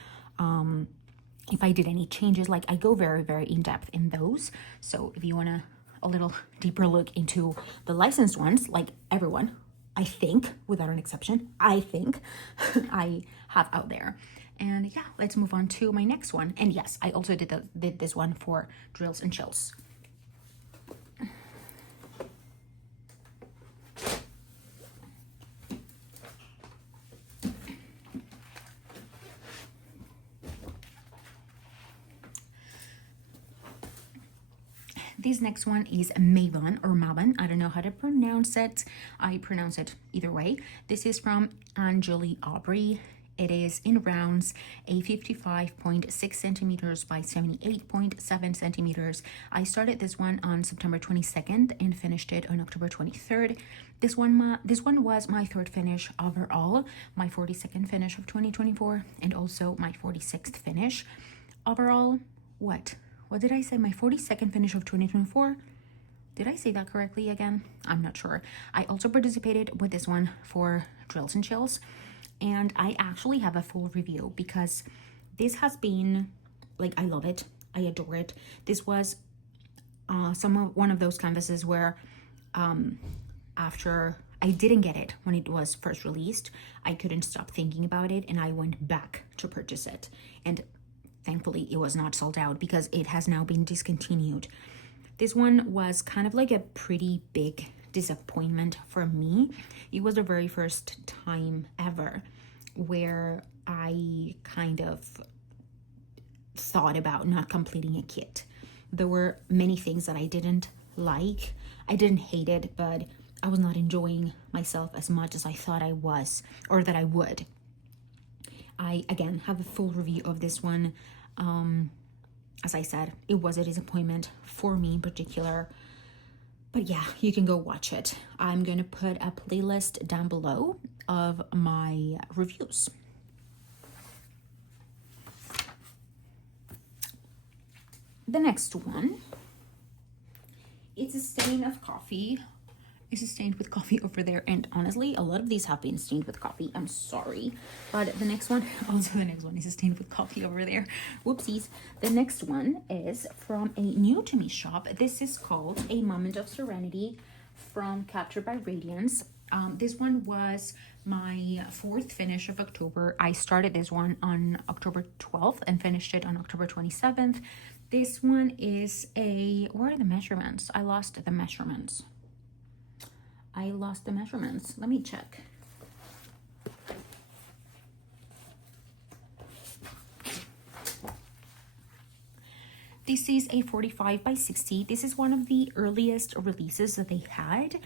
if I did any changes. Like I go very, very in depth in those. So if you want a little deeper look into the licensed ones, like everyone, I think, without an exception, I think I have out there. And yeah, let's move on to my next one. And yes, I also did this one for Drills and Chills. This next one is Maven or Maven. I don't know how to pronounce it. I pronounce it either way. This is from Angeli Aubrey. It is in rounds, a 55.6 centimeters by 78.7 centimeters. I started this one on September 22nd and finished it on October 23rd. This one was my third finish overall, my 42nd finish of 2024, and also my 46th finish overall. What did I say? My 42nd finish of 2024? Did I say that correctly again? I'm not sure. I also participated with this one for Drills and Chills. And I actually have a full review because this has been, like, I love it. I adore it. This was one of those canvases where after I didn't get it when it was first released, I couldn't stop thinking about it and I went back to purchase it. And thankfully it was not sold out because it has now been discontinued. This one was kind of like a pretty big disappointment for me. It was the very first time ever where I kind of thought about not completing a kit. There were many things that I didn't like. I didn't hate it, but I was not enjoying myself as much as I thought I was or that I would. I, again, have a full review of this one. As I said, it was a disappointment for me in particular. But yeah, you can go watch it. I'm going to put a playlist down below of my reviews. The next one, it's a stain of coffee. It's a stained with coffee over there. And honestly, a lot of these have been stained with coffee. I'm sorry. But the next one, also the next one is a stained with coffee over there. Whoopsies. The next one is from a new to me shop. This is called A Moment of Serenity from Captured by Radiance. This one was my fourth finish of October. I started this one on October 12th and finished it on October 27th. This one is where are the measurements? I lost the measurements. Let me check. This is a 45 by 60. This is one of the earliest releases that they had.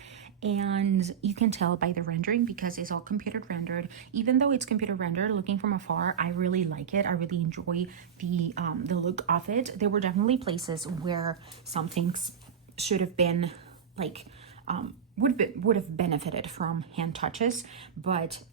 And you can tell by the rendering because it's all computer rendered. Even though it's computer rendered, looking from afar, I really like it. I really enjoy the look of it. There were definitely places where some things should have been like would have benefited from hand touches, but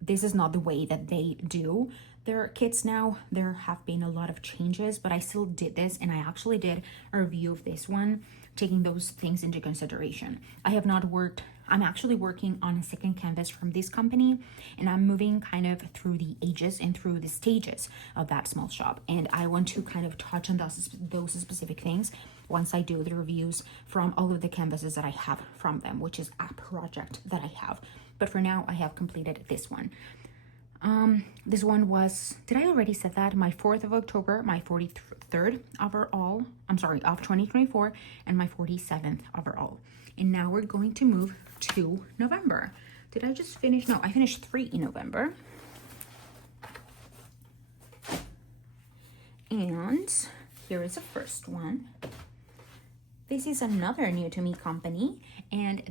this is not the way that they do their kits now. There have been a lot of changes, but I still did this, and I actually did a review of this one, taking those things into consideration. I'm actually working on a second canvas from this company, and I'm moving kind of through the ages and through the stages of that small shop. And I want to kind of touch on those specific things once I do the reviews from all of the canvases that I have from them, which is a project that I have. But for now, I have completed this one. This one was, did I already say that? My 4th of October, my 43rd overall, of 2024, and my 47th overall. And now we're going to move to November. Did I just finish? No, I finished 3 in November. And here is the first one. This is another new to me company, and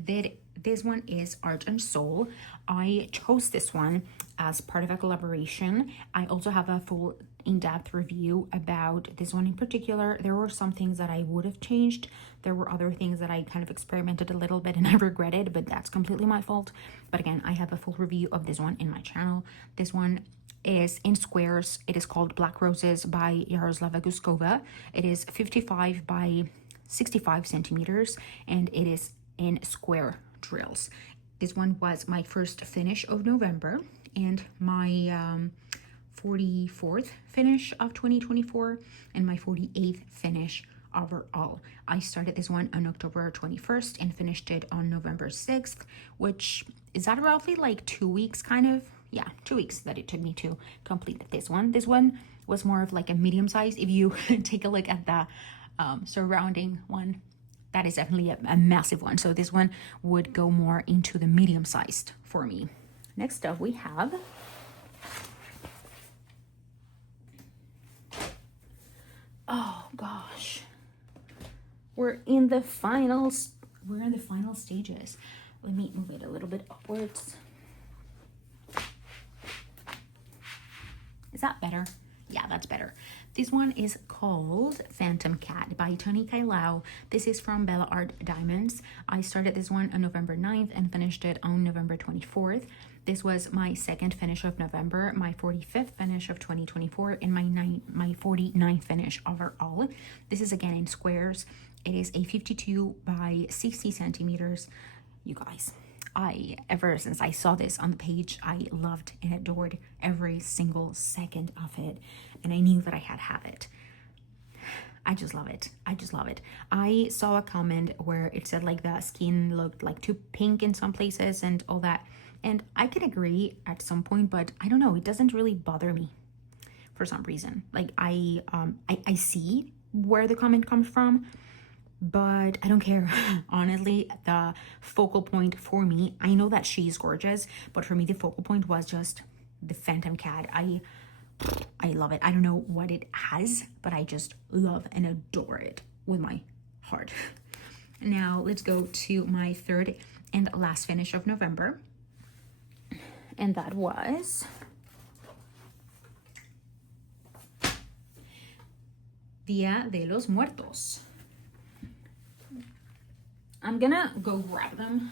this one is Art and Soul. I chose this one as part of a collaboration. I also have a full in-depth review about this one in particular. There were some things that I would have changed. There were other things that I kind of experimented a little bit and I regretted, but that's completely my fault. But again, I have a full review of this one in my channel. This one is in squares. It is called Black Roses by Yaroslava Guskova. It is 55 by 65 centimeters, and it is in square drills. This one was my first finish of November and my 44th finish of 2024 and my 48th finish overall. I started this one on October 21st and finished it on November 6th, which is that roughly like 2 weeks kind of? Yeah, 2 weeks that it took me to complete this one. This one was more of like a medium size. If you take a look at the surrounding one, that is definitely a massive one. So this one would go more into the medium sized for me. Next up we have oh gosh, we're in the final stages. Let me move it a little bit upwards. Is that better? Yeah, that's better. This one is called Phantom Cat by Tony Kailao. This is from Bella Art Diamonds. I started this one on November 9th and finished it on November 24th. This was my second finish of November, my 45th finish of 2024, and my 49th finish overall. This is again in squares. It is a 52 by 60 centimeters. You guys, ever since I saw this on the page, I loved and adored every single second of it, and I knew that I had to have it. I just love it. I just love it. I saw a comment where it said like the skin looked like too pink in some places and all that, and I can agree at some point, but I don't know, it doesn't really bother me for some reason. Like I see where the comment comes from, but I don't care. Honestly, the focal point for me, I know that she's gorgeous, but for me the focal point was just the Phantom Cat. I love it. I don't know what it has, but I just love and adore it with my heart. Now let's go to my third and last finish of November, and that was Dia de los Muertos. I'm gonna go grab them.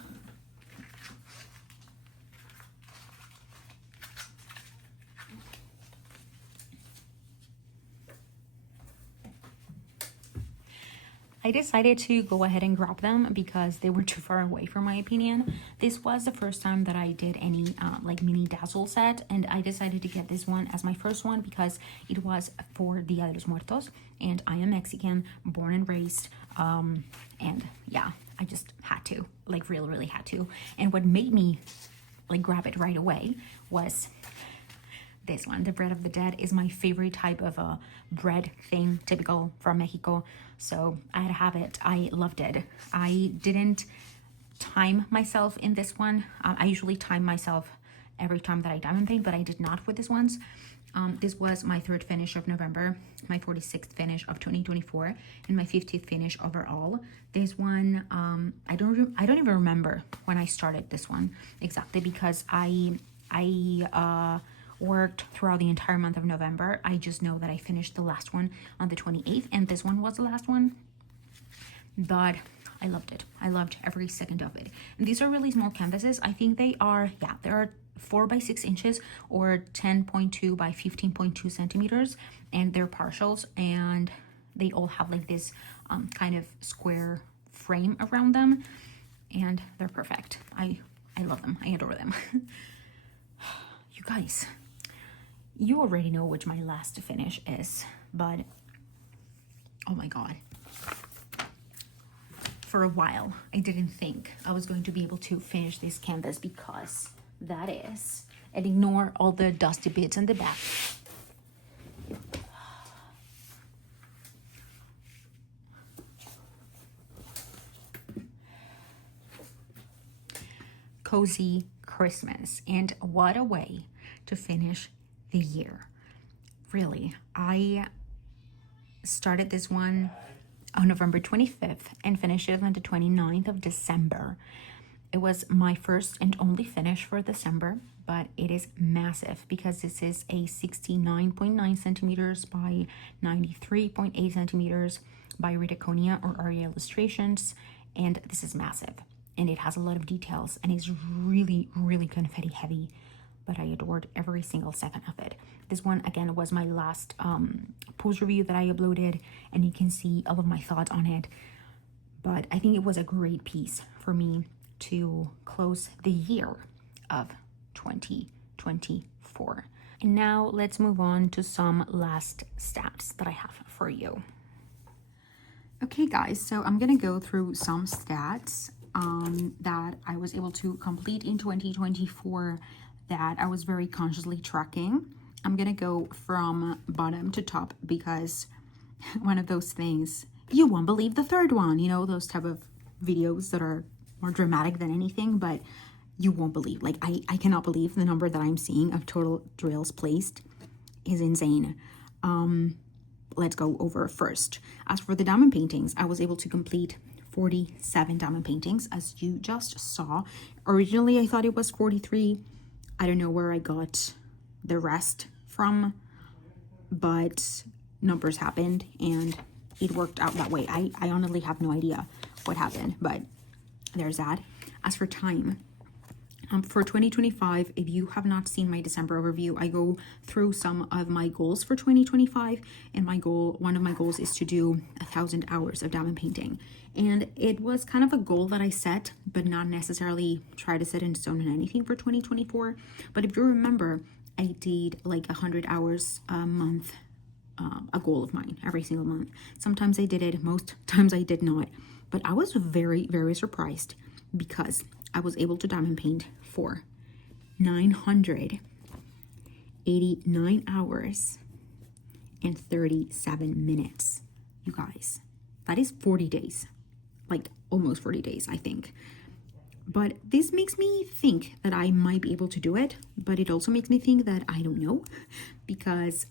I decided to go ahead and grab them because they were too far away for my opinion. This was the first time that I did any like mini dazzle set, and I decided to get this one as my first one because it was for Dia de los Muertos, and I am Mexican, born and raised, and yeah, I just had to, like really had to. And what made me like grab it right away was this one. The Bread of the Dead is my favorite type of a bread thing, typical from Mexico, so I had to have it. I loved it. I didn't time myself in this one. I usually time myself every time that I diamond paint, but I did not with this one's. This was my third finish of November, my 46th finish of 2024, and my 50th finish overall. This one, I don't even remember when I started this one exactly, because I worked throughout the entire month of November. I just know that I finished the last one on the 28th, and this one was the last one, but I loved it. I loved every second of it. And these are really small canvases. I think they are 4 by 6 inches or 10.2 by 15.2 centimeters, and they're partials, and they all have like this kind of square frame around them, and they're perfect. I love them. I adore them. You guys, you already know which my last finish is, but oh my god, for a while I didn't think I was going to be able to finish this canvas because that is, and ignore all the dusty bits in the back. Cozy Christmas, and what a way to finish the year. Really, I started this one on November 25th and finished it on the 29th of December. It was my first and only finish for December, but it is massive because this is a 69.9 centimeters by 93.8 centimeters by Ritaconia or Aria Illustrations, and this is massive, and it has a lot of details, and it's really confetti heavy, but I adored every single second of it. This one, again, was my last pose review that I uploaded, and you can see all of my thoughts on it, but I think it was a great piece for me to close the year of 2024. And now let's move on to some last stats that I have for you. Okay guys, so I'm gonna go through some stats that I was able to complete in 2024 that I was very consciously tracking. I'm gonna go from bottom to top because one of those things, you won't believe the third one, you know, those type of videos that are more dramatic than anything, but you won't believe, like I cannot believe the number that I'm seeing of total drills placed is insane. let's go over first. As for the diamond paintings, I was able to complete 47 diamond paintings, as you just saw. Originally, I thought it was 43. I don't know where I got the rest from, but numbers happened and it worked out that way. I honestly have no idea what happened, but there's that. As for time, for 2025, if you have not seen my December overview, I go through some of my goals for 2025, and one of my goals is to do 1,000 hours of diamond painting. And it was kind of a goal that I set, but not necessarily try to set in stone on anything for 2024. But if you remember, I did like 100 hours a month, a goal of mine every single month. Sometimes I did it, most times I did not. But I was very, very surprised because I was able to diamond paint for 989 hours and 37 minutes. You guys, that is 40 days, like almost 40 days, I think. But this makes me think that I might be able to do it, but it also makes me think that I don't know, because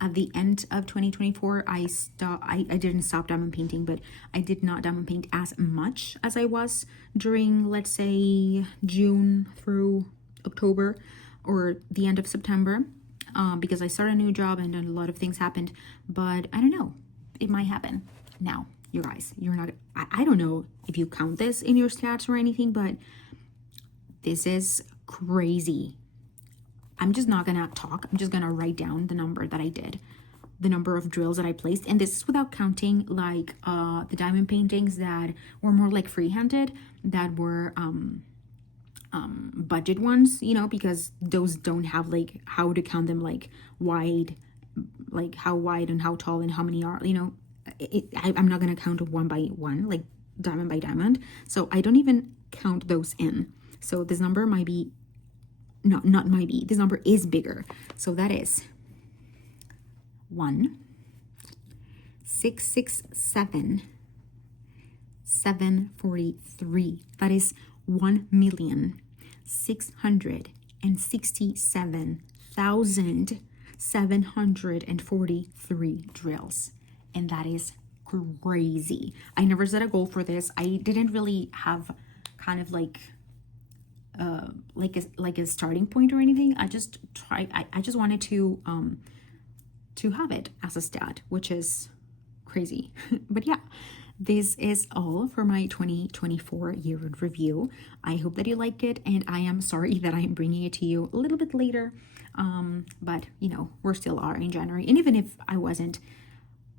at the end of 2024, I didn't stop diamond painting, but I did not diamond paint as much as I was during, let's say, June through October or the end of September, because I started a new job and then a lot of things happened. But I don't know, it might happen. Now, you guys, I don't know if you count this in your stats or anything, but this is crazy. I'm just not gonna talk. I'm just gonna write down the number that I did, the number of drills that I placed. And this is without counting like the diamond paintings that were more like freehanded, that were budget ones, you know, because those don't have like how to count them, like wide, like how wide and how tall and how many are, you know. I'm not gonna count one by one, like diamond by diamond. So I don't even count those in. So this number might be, not might be, this number is bigger. So that is 1,667,743. That is 1,667,743 drills. And that is crazy. I never set a goal for this. I didn't really have kind of like a starting point or anything. I just wanted to have it as a stat, which is crazy. But yeah, this is all for my 2024 year in review. I hope that you like it, and I am sorry that I'm bringing it to you a little bit later, but you know, we're still are in January, and even if I wasn't,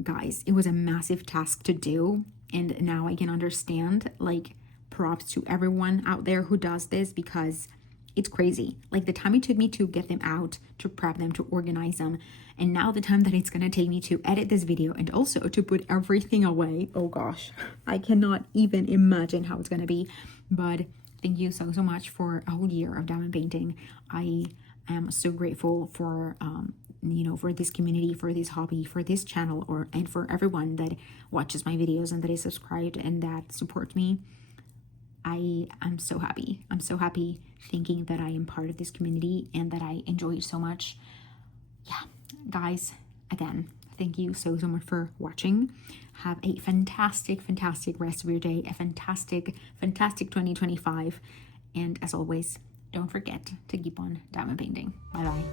guys, it was a massive task to do, and now I can understand. Like, props to everyone out there who does this, because it's crazy. Like the time it took me to get them out, to prep them, to organize them, and now the time that it's gonna take me to edit this video and also to put everything away. Oh gosh, I cannot even imagine how it's gonna be. But thank you so much for a whole year of diamond painting. I am so grateful for you know, for this community, for this hobby, for this channel, and for everyone that watches my videos and that is subscribed and that supports me. I am so happy. I'm so happy thinking that I am part of this community and that I enjoy it so much. Yeah, guys, again, thank you so much for watching. Have a fantastic rest of your day, a fantastic 2025. And as always, don't forget to keep on diamond painting. Bye-bye.